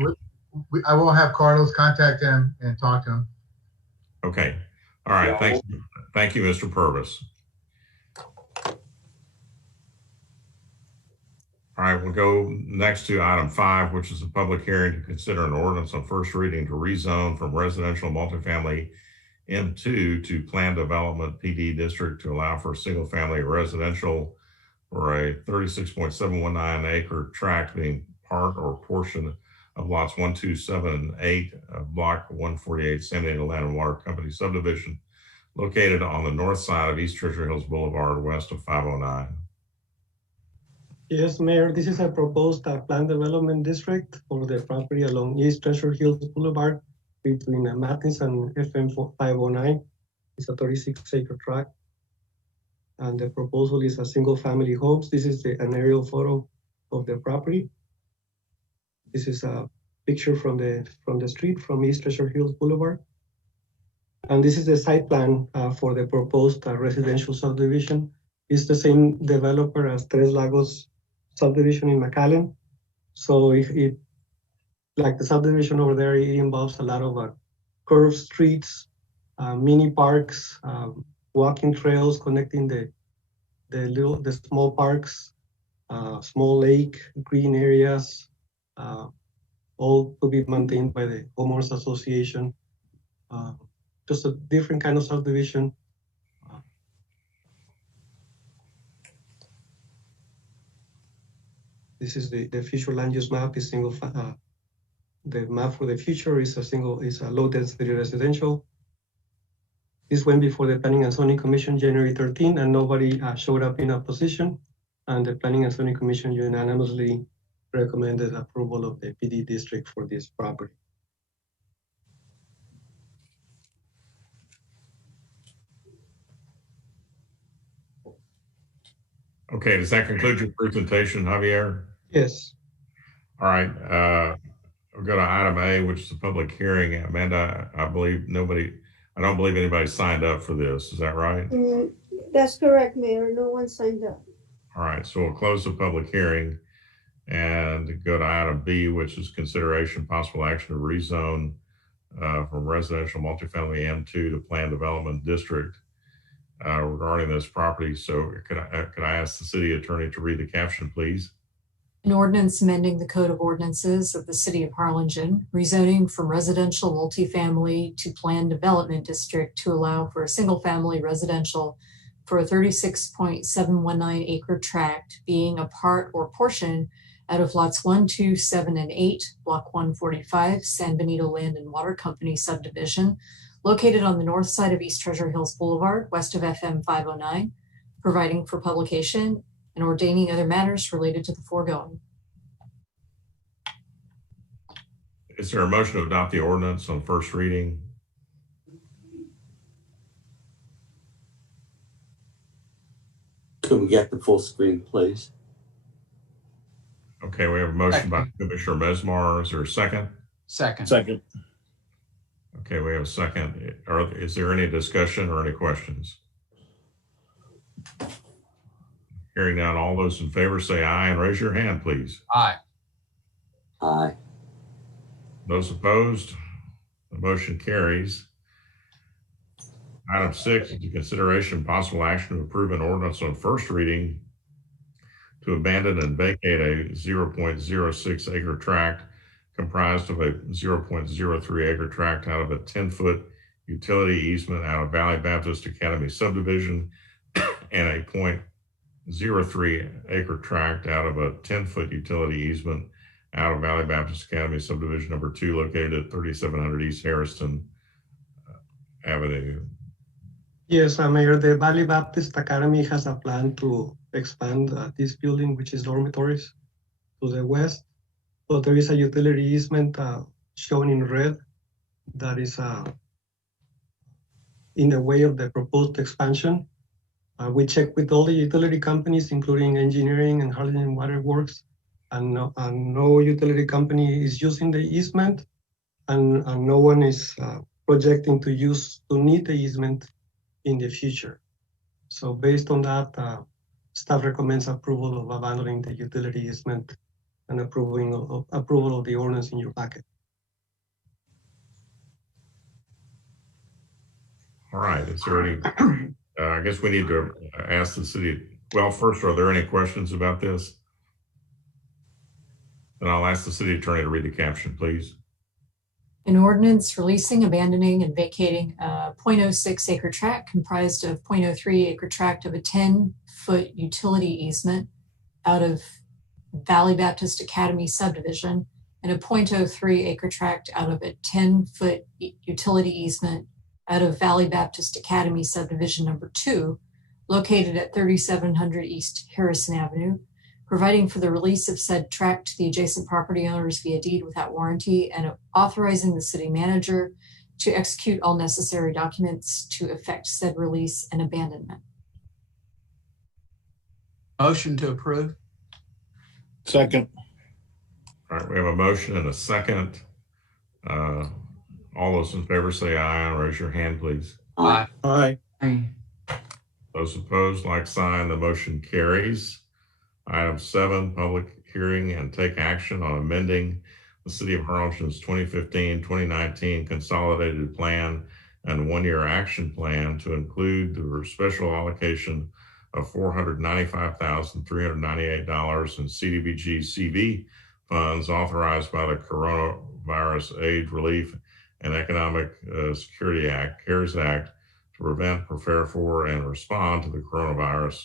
I will have Carlos contact him and talk to him. Okay. All right. Yeah, Thank you, Mr. Purvis. All right, we'll go next to item 5, which is a public hearing to consider an ordinance on first reading to rezone from residential multifamily M2 to planned development PD district to allow for single family residential for a 36.719 acre tract being part or portion of lots 1, 2, 7, and 8 of block 148 San Diego Land and Water Company subdivision located on the north side of East Treasure Hills Boulevard, west of 509. Yes, Mayor, this is a proposed planned development district for the property along East Treasure Hills Boulevard between Mathis and FM 509. It's a 36-acre tract. And the proposal is a single-family homes. This is an aerial photo of the property. This is a picture from the street from East Treasure Hills Boulevard. And this is the site plan for the proposed residential subdivision. It's the same developer as Tres Lagos subdivision in McAllen. So it like the subdivision over there, it involves a lot of curved streets, mini parks, walking trails connecting the small parks, small lake, green areas, all to be maintained by the homeowners association. Just a different kind of subdivision. This is the future land use map. Is single. The map for the future is a low density residential. This went before the Planning and Zoning Commission January 13, and nobody showed up in opposition. And the Planning and Zoning Commission unanimously recommended approval of the PD district for this property. Okay, does that conclude your presentation, Javier? Yes. All right, we'll go to item A, which is a public hearing. Amanda, I don't believe anybody signed up for this. Is that right? That's correct, Mayor. No one signed up. All right, so we'll close the public hearing and go to item B, which is consideration possible action to rezone from residential multifamily M2 to planned development district regarding this property. So could I ask the city attorney to read the caption, please? An ordinance amending the Code of Ordinances of the City of Harlingen, rezoning from residential multifamily to planned development district to allow for a single-family residential for a 36.719 acre tract being a part or portion out of lots 1, 2, 7, and 8, block 145, San Benito Land and Water Company subdivision, located on the north side of East Treasure Hills Boulevard, west of FM 509, providing for publication and ordaining other matters related to the foregoing. Is there a motion to adopt the ordinance on first reading? Can we get the full screen, please? Okay, we have a motion by Commissioner Mesmar. Is there a second? Second. Okay, we have a second. Is there any discussion or any questions? Hearing none, all those in favor say aye and raise your hand, please. Aye. Aye. Those opposed, the motion carries. Item 6 is the consideration and possible action to approve an ordinance on first reading to abandon and vacate a 0.06 acre tract comprised of a 0.03 acre tract out of a 10-foot utility easement out of Valley Baptist Academy subdivision and a 0.03 acre tract out of a 10-foot utility easement out of Valley Baptist Academy subdivision number 2 located at 3700 East Harrison Avenue. Yes, Mayor, the Valley Baptist Academy has a plan to expand this building, which is dormitories, to the west. But there is a utility easement shown in red that is in the way of the proposed expansion. We checked with all the utility companies, including engineering and Arlington Water Works, and no utility company is using the easement, and no one is projecting to need the easement in the future. So based on that, staff recommends approval of abandoning the utility easement and approval of the ordinance in your packet. All right, is there any, I guess we need to ask the city, well, first, are there any questions about this? Then I'll ask the city attorney to read the caption, please. An ordinance releasing, abandoning, and vacating a 0.06 acre tract comprised of 0.03 acre tract of a 10-foot utility easement out of Valley Baptist Academy subdivision and a 0.03 acre tract out of a 10-foot utility easement out of Valley Baptist Academy subdivision number 2, located at 3700 East Harrison Avenue, providing for the release of said tract to the adjacent property owners via deed without warranty, and authorizing the city manager to execute all necessary documents to effect said release and abandonment. Motion to approve. Second. All right, we have a motion and a second. All those in favor say aye and raise your hand, please. Aye. Aye. Aye. Those opposed, like sign. The motion carries. Item 7, public hearing and take action on amending the City of Arlington's 2015-2019 Consolidated Plan and One-Year Action Plan to include the special allocation of $495,398 in CDBG CV funds authorized by the Coronavirus Aid, Relief, and Economic Security Act, CARES Act, to prevent, prepare for, and respond to the coronavirus.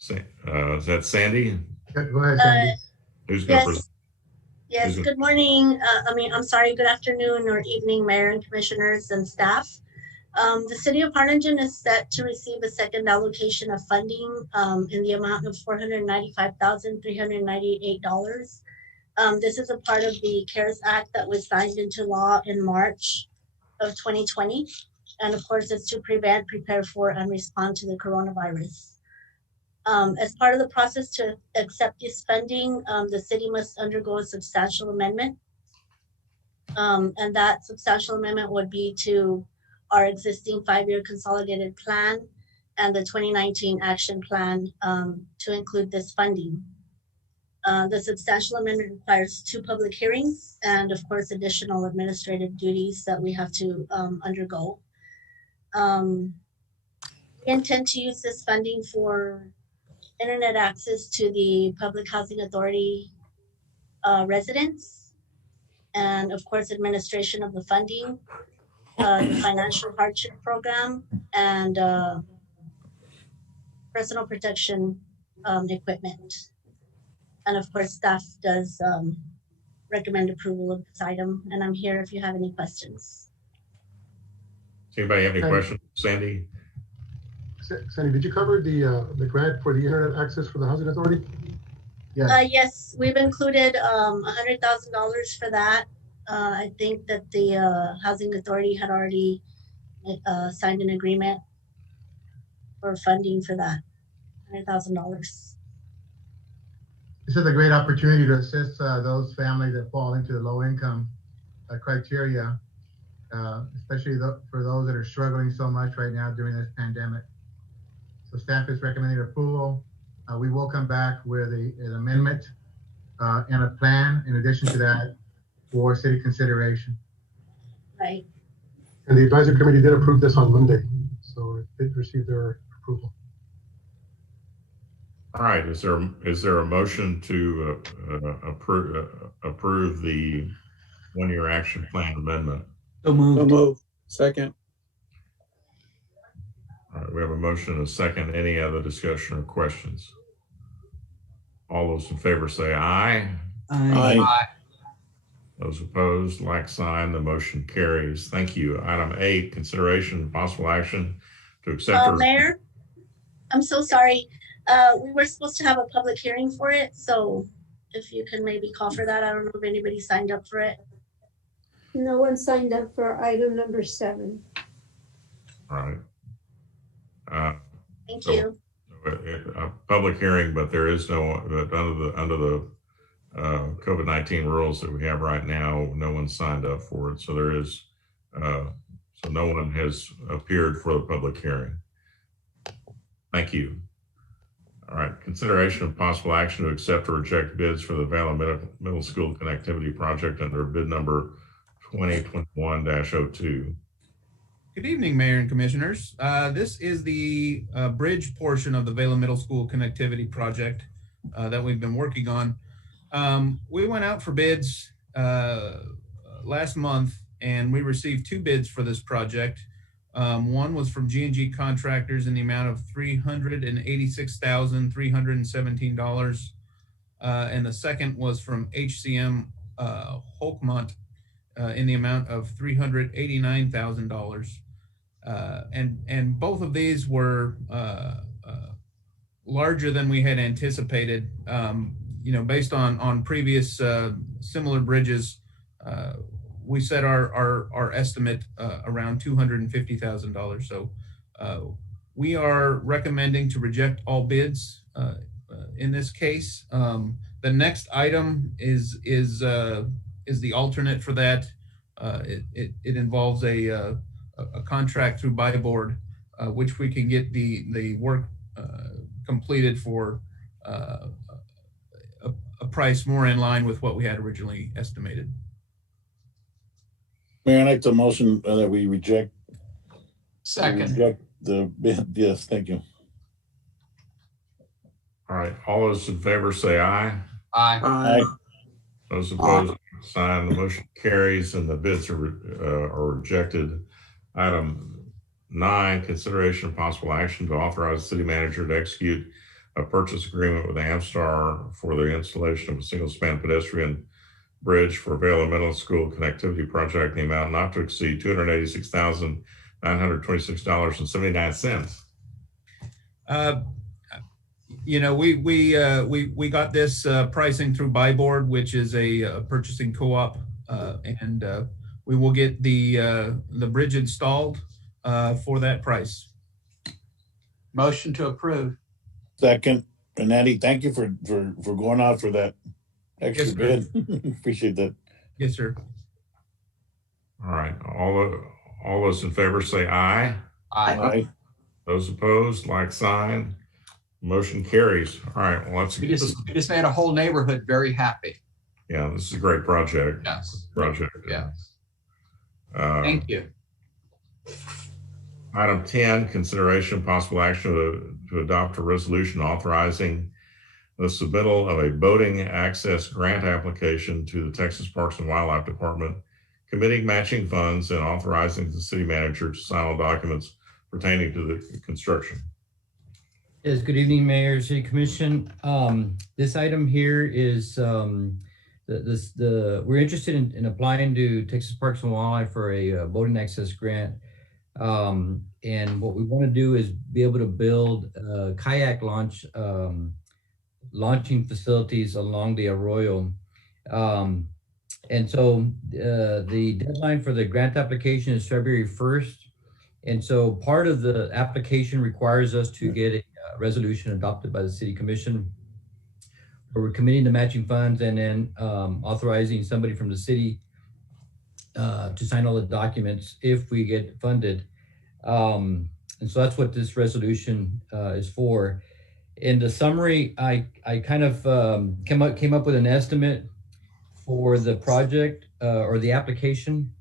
Is that Sandy? Go ahead, Sandy. Who's going to Yes. present? Yes, good morning. I'm sorry, good afternoon or evening, Mayor and Commissioners and staff. The City of Arlington is set to receive a second allocation of funding in the amount of $495,398. This is a part of the CARES Act that was signed into law in March of 2020. And of course, it's to prevent, prepare for, and respond to the coronavirus. As part of the process to accept this funding, the city must undergo a substantial amendment. And that substantial amendment would be to our existing 5-year consolidated plan and the 2019 action plan to include this funding. The substantial amendment requires 2 public hearings and of course additional administrative duties that we have to undergo. We intend to use this funding for internet access to the Public Housing Authority residents, and of course administration of the funding, the financial hardship program, and personal protection equipment. And of course staff does recommend approval of this item, and I'm here if you have any questions. Does anybody have any questions? Sandy? Sandy, did you cover the grant for the internet access for the Housing Authority? Yes. Yes, we've included $100,000 for that. I think that the Housing Authority had already signed an agreement for funding for that, $100,000. This is a great opportunity to assist those families that fall into the low income criteria, especially for those that are struggling so much right now during this pandemic. So staff is recommending approval. We will come back with an amendment and a plan in addition to that for city consideration. Right. And the advisory committee did approve this on Monday, so it did receive their approval. All right, is there a motion to approve the one-year action plan amendment? So moved. Second. All right, we have a motion and a second. Any other discussion or questions? All those in favor say aye. Aye. Those opposed, like sign. The motion carries. Thank you. Item 8, consideration and possible action to accept. Mayor, I'm so sorry. We were supposed to have a public hearing for it, so if you can maybe call for that. I don't know if anybody signed up for it. No one signed up for item number 7. All right. Thank you. A public hearing, but there is no, under the COVID-19 rules that we have right now, no one signed up for it. So there is, so no one has appeared for the public hearing. Thank you. All right, consideration of possible action to accept or reject bids for the Valley Middle School Connectivity Project under bid number 2021-02. Good evening, Mayor and Commissioners. This is the bridge portion of the Vela Middle School Connectivity Project that we've been working on. We went out for bids last month, and we received 2 bids for this project. One was from G&G Contractors in the amount of $386,317, and the second was from HCM Holkmont in the amount of $389,000. And both of these were larger than we had anticipated. You know, based on previous similar bridges, we set our estimate around $250,000. So we are recommending to reject all bids in this case. The next item is the alternate for that. It involves a contract through buy board, which we can get the work completed for a price more in line with what we had originally estimated. Mayor, I like the motion that we reject. Second. Reject the bid. Yes, thank you. All right, all those in favor say aye. Aye. Aye. Those opposed, sign. The motion carries and the bids are rejected. Item 9, consideration of possible action to authorize the city manager to execute a purchase agreement with Amstar for the installation of a single-span pedestrian bridge for Vela Middle School Connectivity Project in the amount not to exceed $286,926.79. You know, we got this pricing through buy board, which is a purchasing co-op, and we will get the bridge installed for that price. Motion to approve. Second. And Andy, thank you for going out for that extra bid. Appreciate that. Yes, sir. All right, all those in favor say aye. Aye. Aye. Those opposed, like sign. Motion carries. All right, well, let's We just made a whole neighborhood very happy. yeah, this is a great project. Yes. Yes. Thank you. Item 10, consideration of possible action to adopt a resolution authorizing the submittal of a boating access grant application to the Texas Parks and Wildlife Department, committing matching funds and authorizing the city manager to sign all documents pertaining to the construction. Yes, good evening, Mayor, City Commission. This item here is we're interested in applying to Texas Parks and Wildlife for a boating access grant. And what we want to do is be able to build kayak launching facilities along the arroyo. And so the deadline for the grant application is February 1st. And so part of the application requires us to get a resolution adopted by the City Commission, where we're committing the matching funds and then authorizing somebody from the city to sign all the documents if we get funded. And so that's what this resolution is for. In the summary, I kind of came up with an estimate for the project or the application.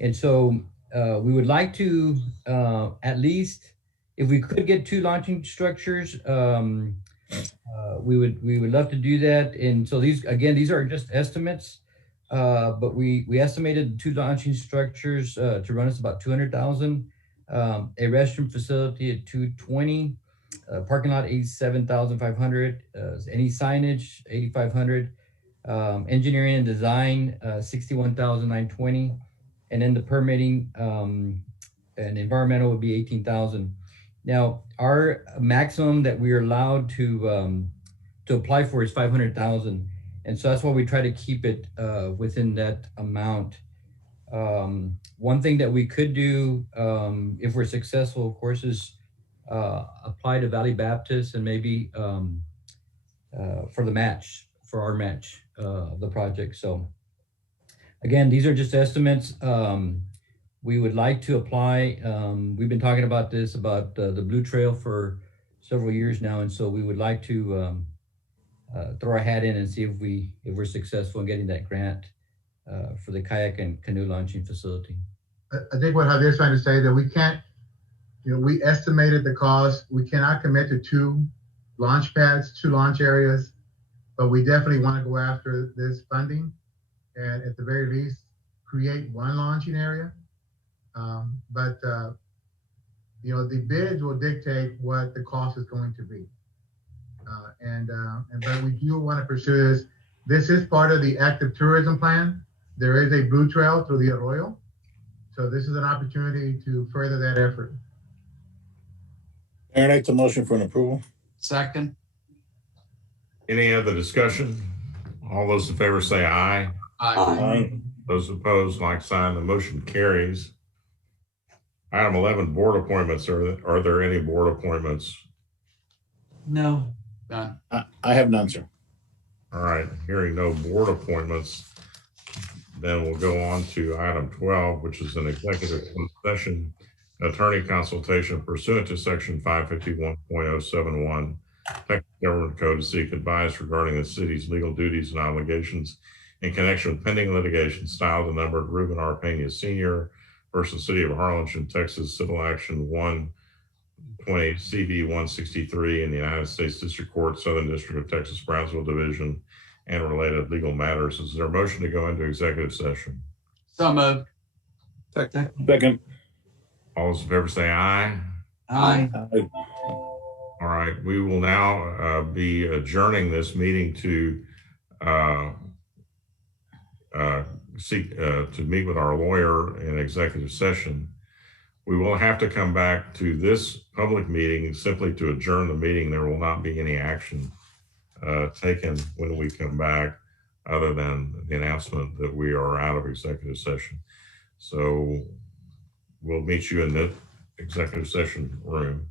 And so we would like to at least, if we could get 2 launching structures, we would love to do that. And so these are just estimates, but we estimated 2 launching structures to run us about $200,000, a restroom facility at $220,000, parking lot $87,500, any signage $8,500, Engineering and design, 61,920. And then the permitting and environmental would be 18,000. Now, our maximum that we are allowed to apply for is 500,000. And so that's why we try to keep it within that amount. One thing that we could do, if we're successful, of course, is apply to Valley Baptist and maybe for the match, for our match of the project. So again, these are just estimates. We would like to apply. We've been talking about this, about the Blue Trail for several years now. And so we would like to throw our hat in and see if we're successful in getting that grant for the kayak and canoe launching facility. I think what Javier's trying to say that we can't, we estimated the cost. We cannot commit to 2 launch pads, 2 launch areas, but we definitely want to go after this funding and at the very least create 1 launching area. The bids will dictate what the cost is going to be. But we do want to pursue this. This is part of the active tourism plan. There is a blue trail through the arroyo. So this is an opportunity to further that effort. Mayor, I'd like to motion for an approval. Second. Any other discussion? All those in favor say aye. Aye. Those opposed, like sign. The motion carries. Item 11, board appointments. Are there any board appointments? No. None. I have none, sir. All right, hearing no board appointments, then we'll go on to item 12, which is an executive session attorney consultation pursuant to section 551.071 Texas Government Code to seek advice regarding the city's legal duties and obligations in connection with pending litigation styled and numbered Ruben R. Pena Sr. versus City of Arlington, Texas, Civil Action 120 CV 163 in the United States District Court, Southern District of Texas, Brownsville Division, and related legal matters. Is there a motion to go into executive session? So moved. Second. All those in favor say aye. Aye. All right, we will now be adjourning this meeting to seek to meet with our lawyer in executive session. We will have to come back to this public meeting simply to adjourn the meeting. There will not be any action taken when we come back other than the announcement that we are out of executive session. So we'll meet you in the executive session room.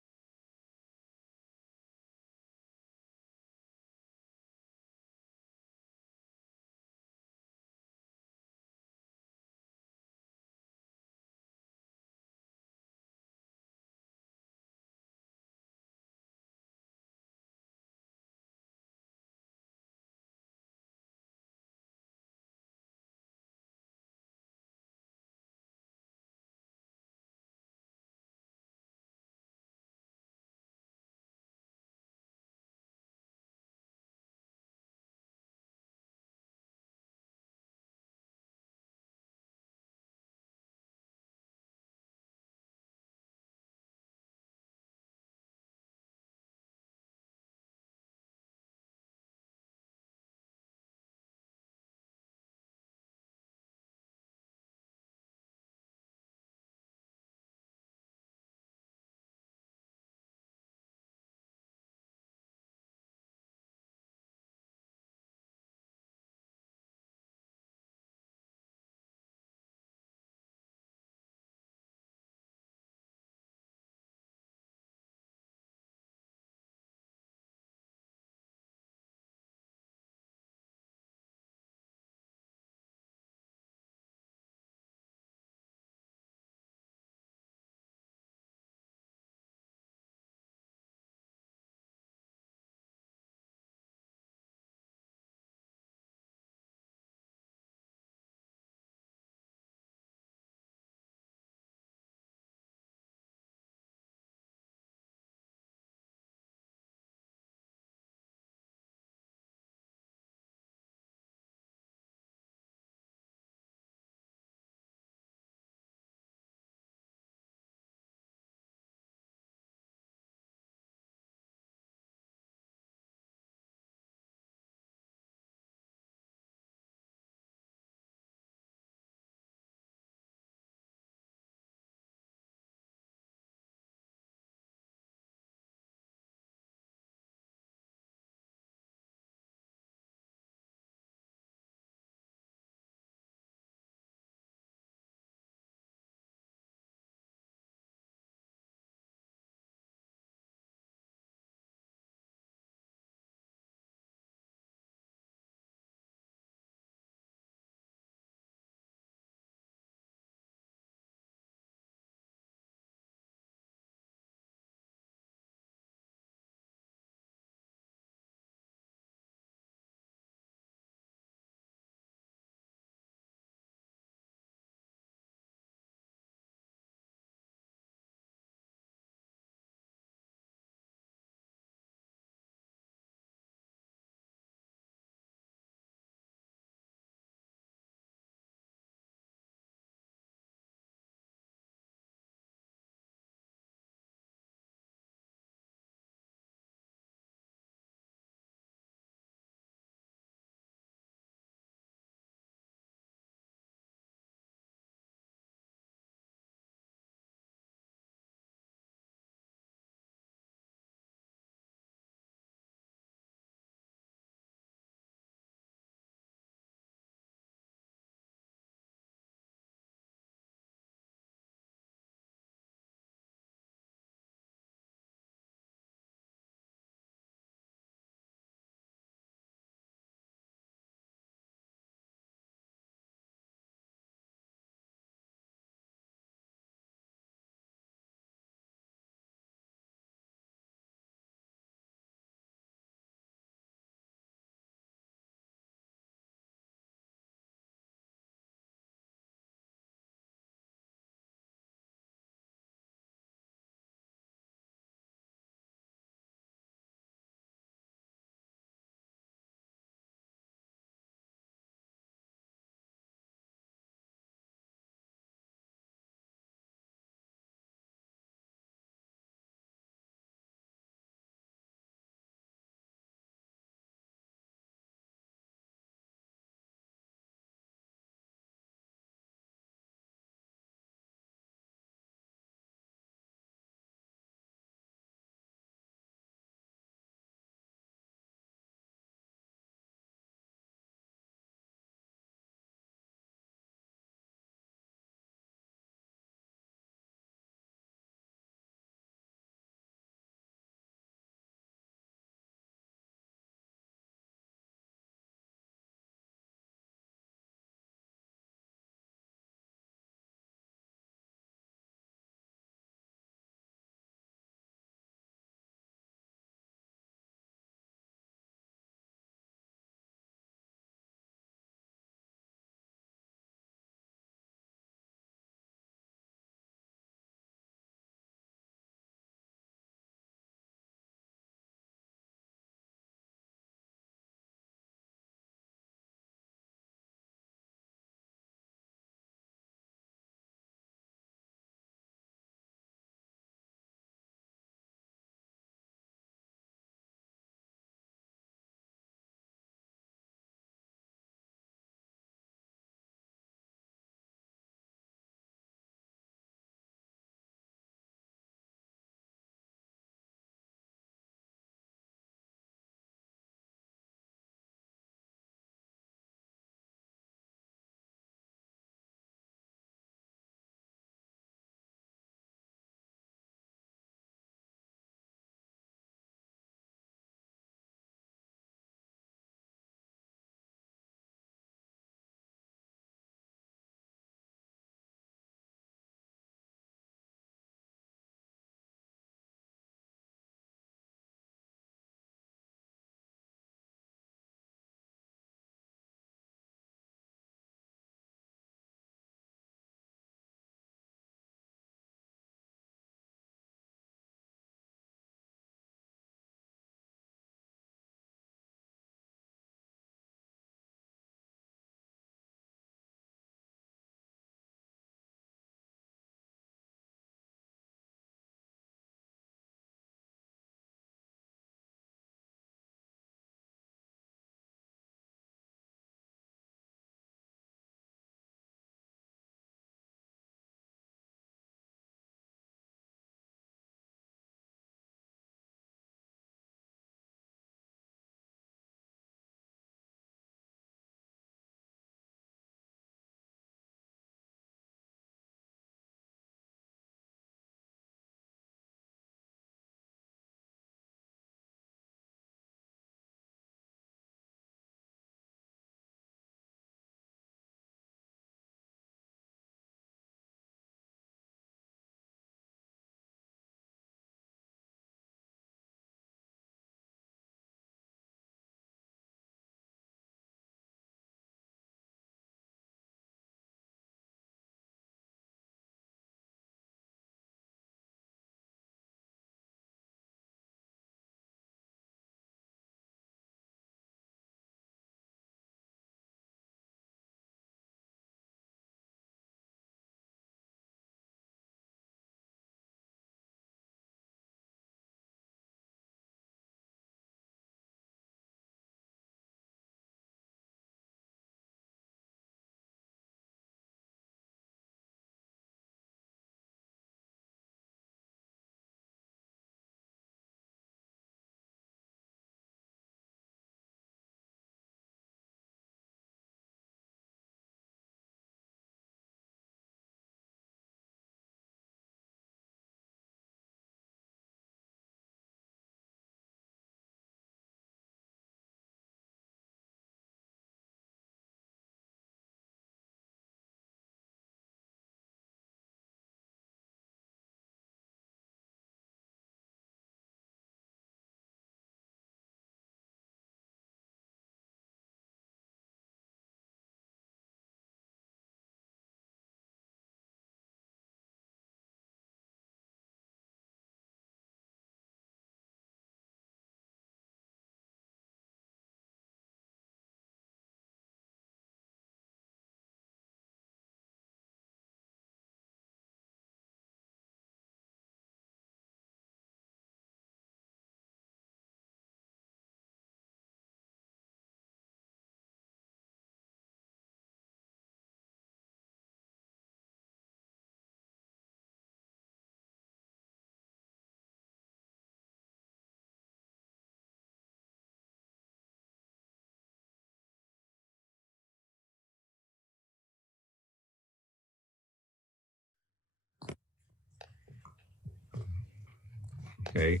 Okay.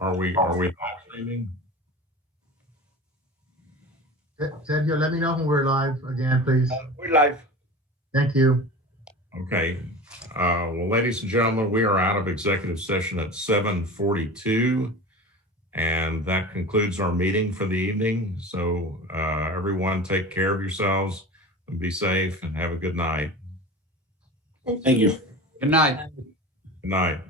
Are we live streaming? Sergio, let me know when we're live again, please. We're live. Thank you. Okay. Well, ladies and gentlemen, we are out of executive session at 7:42, and that concludes our meeting for the evening. So everyone take care of yourselves and be safe and have a good night. Thank you. Good night. Good night.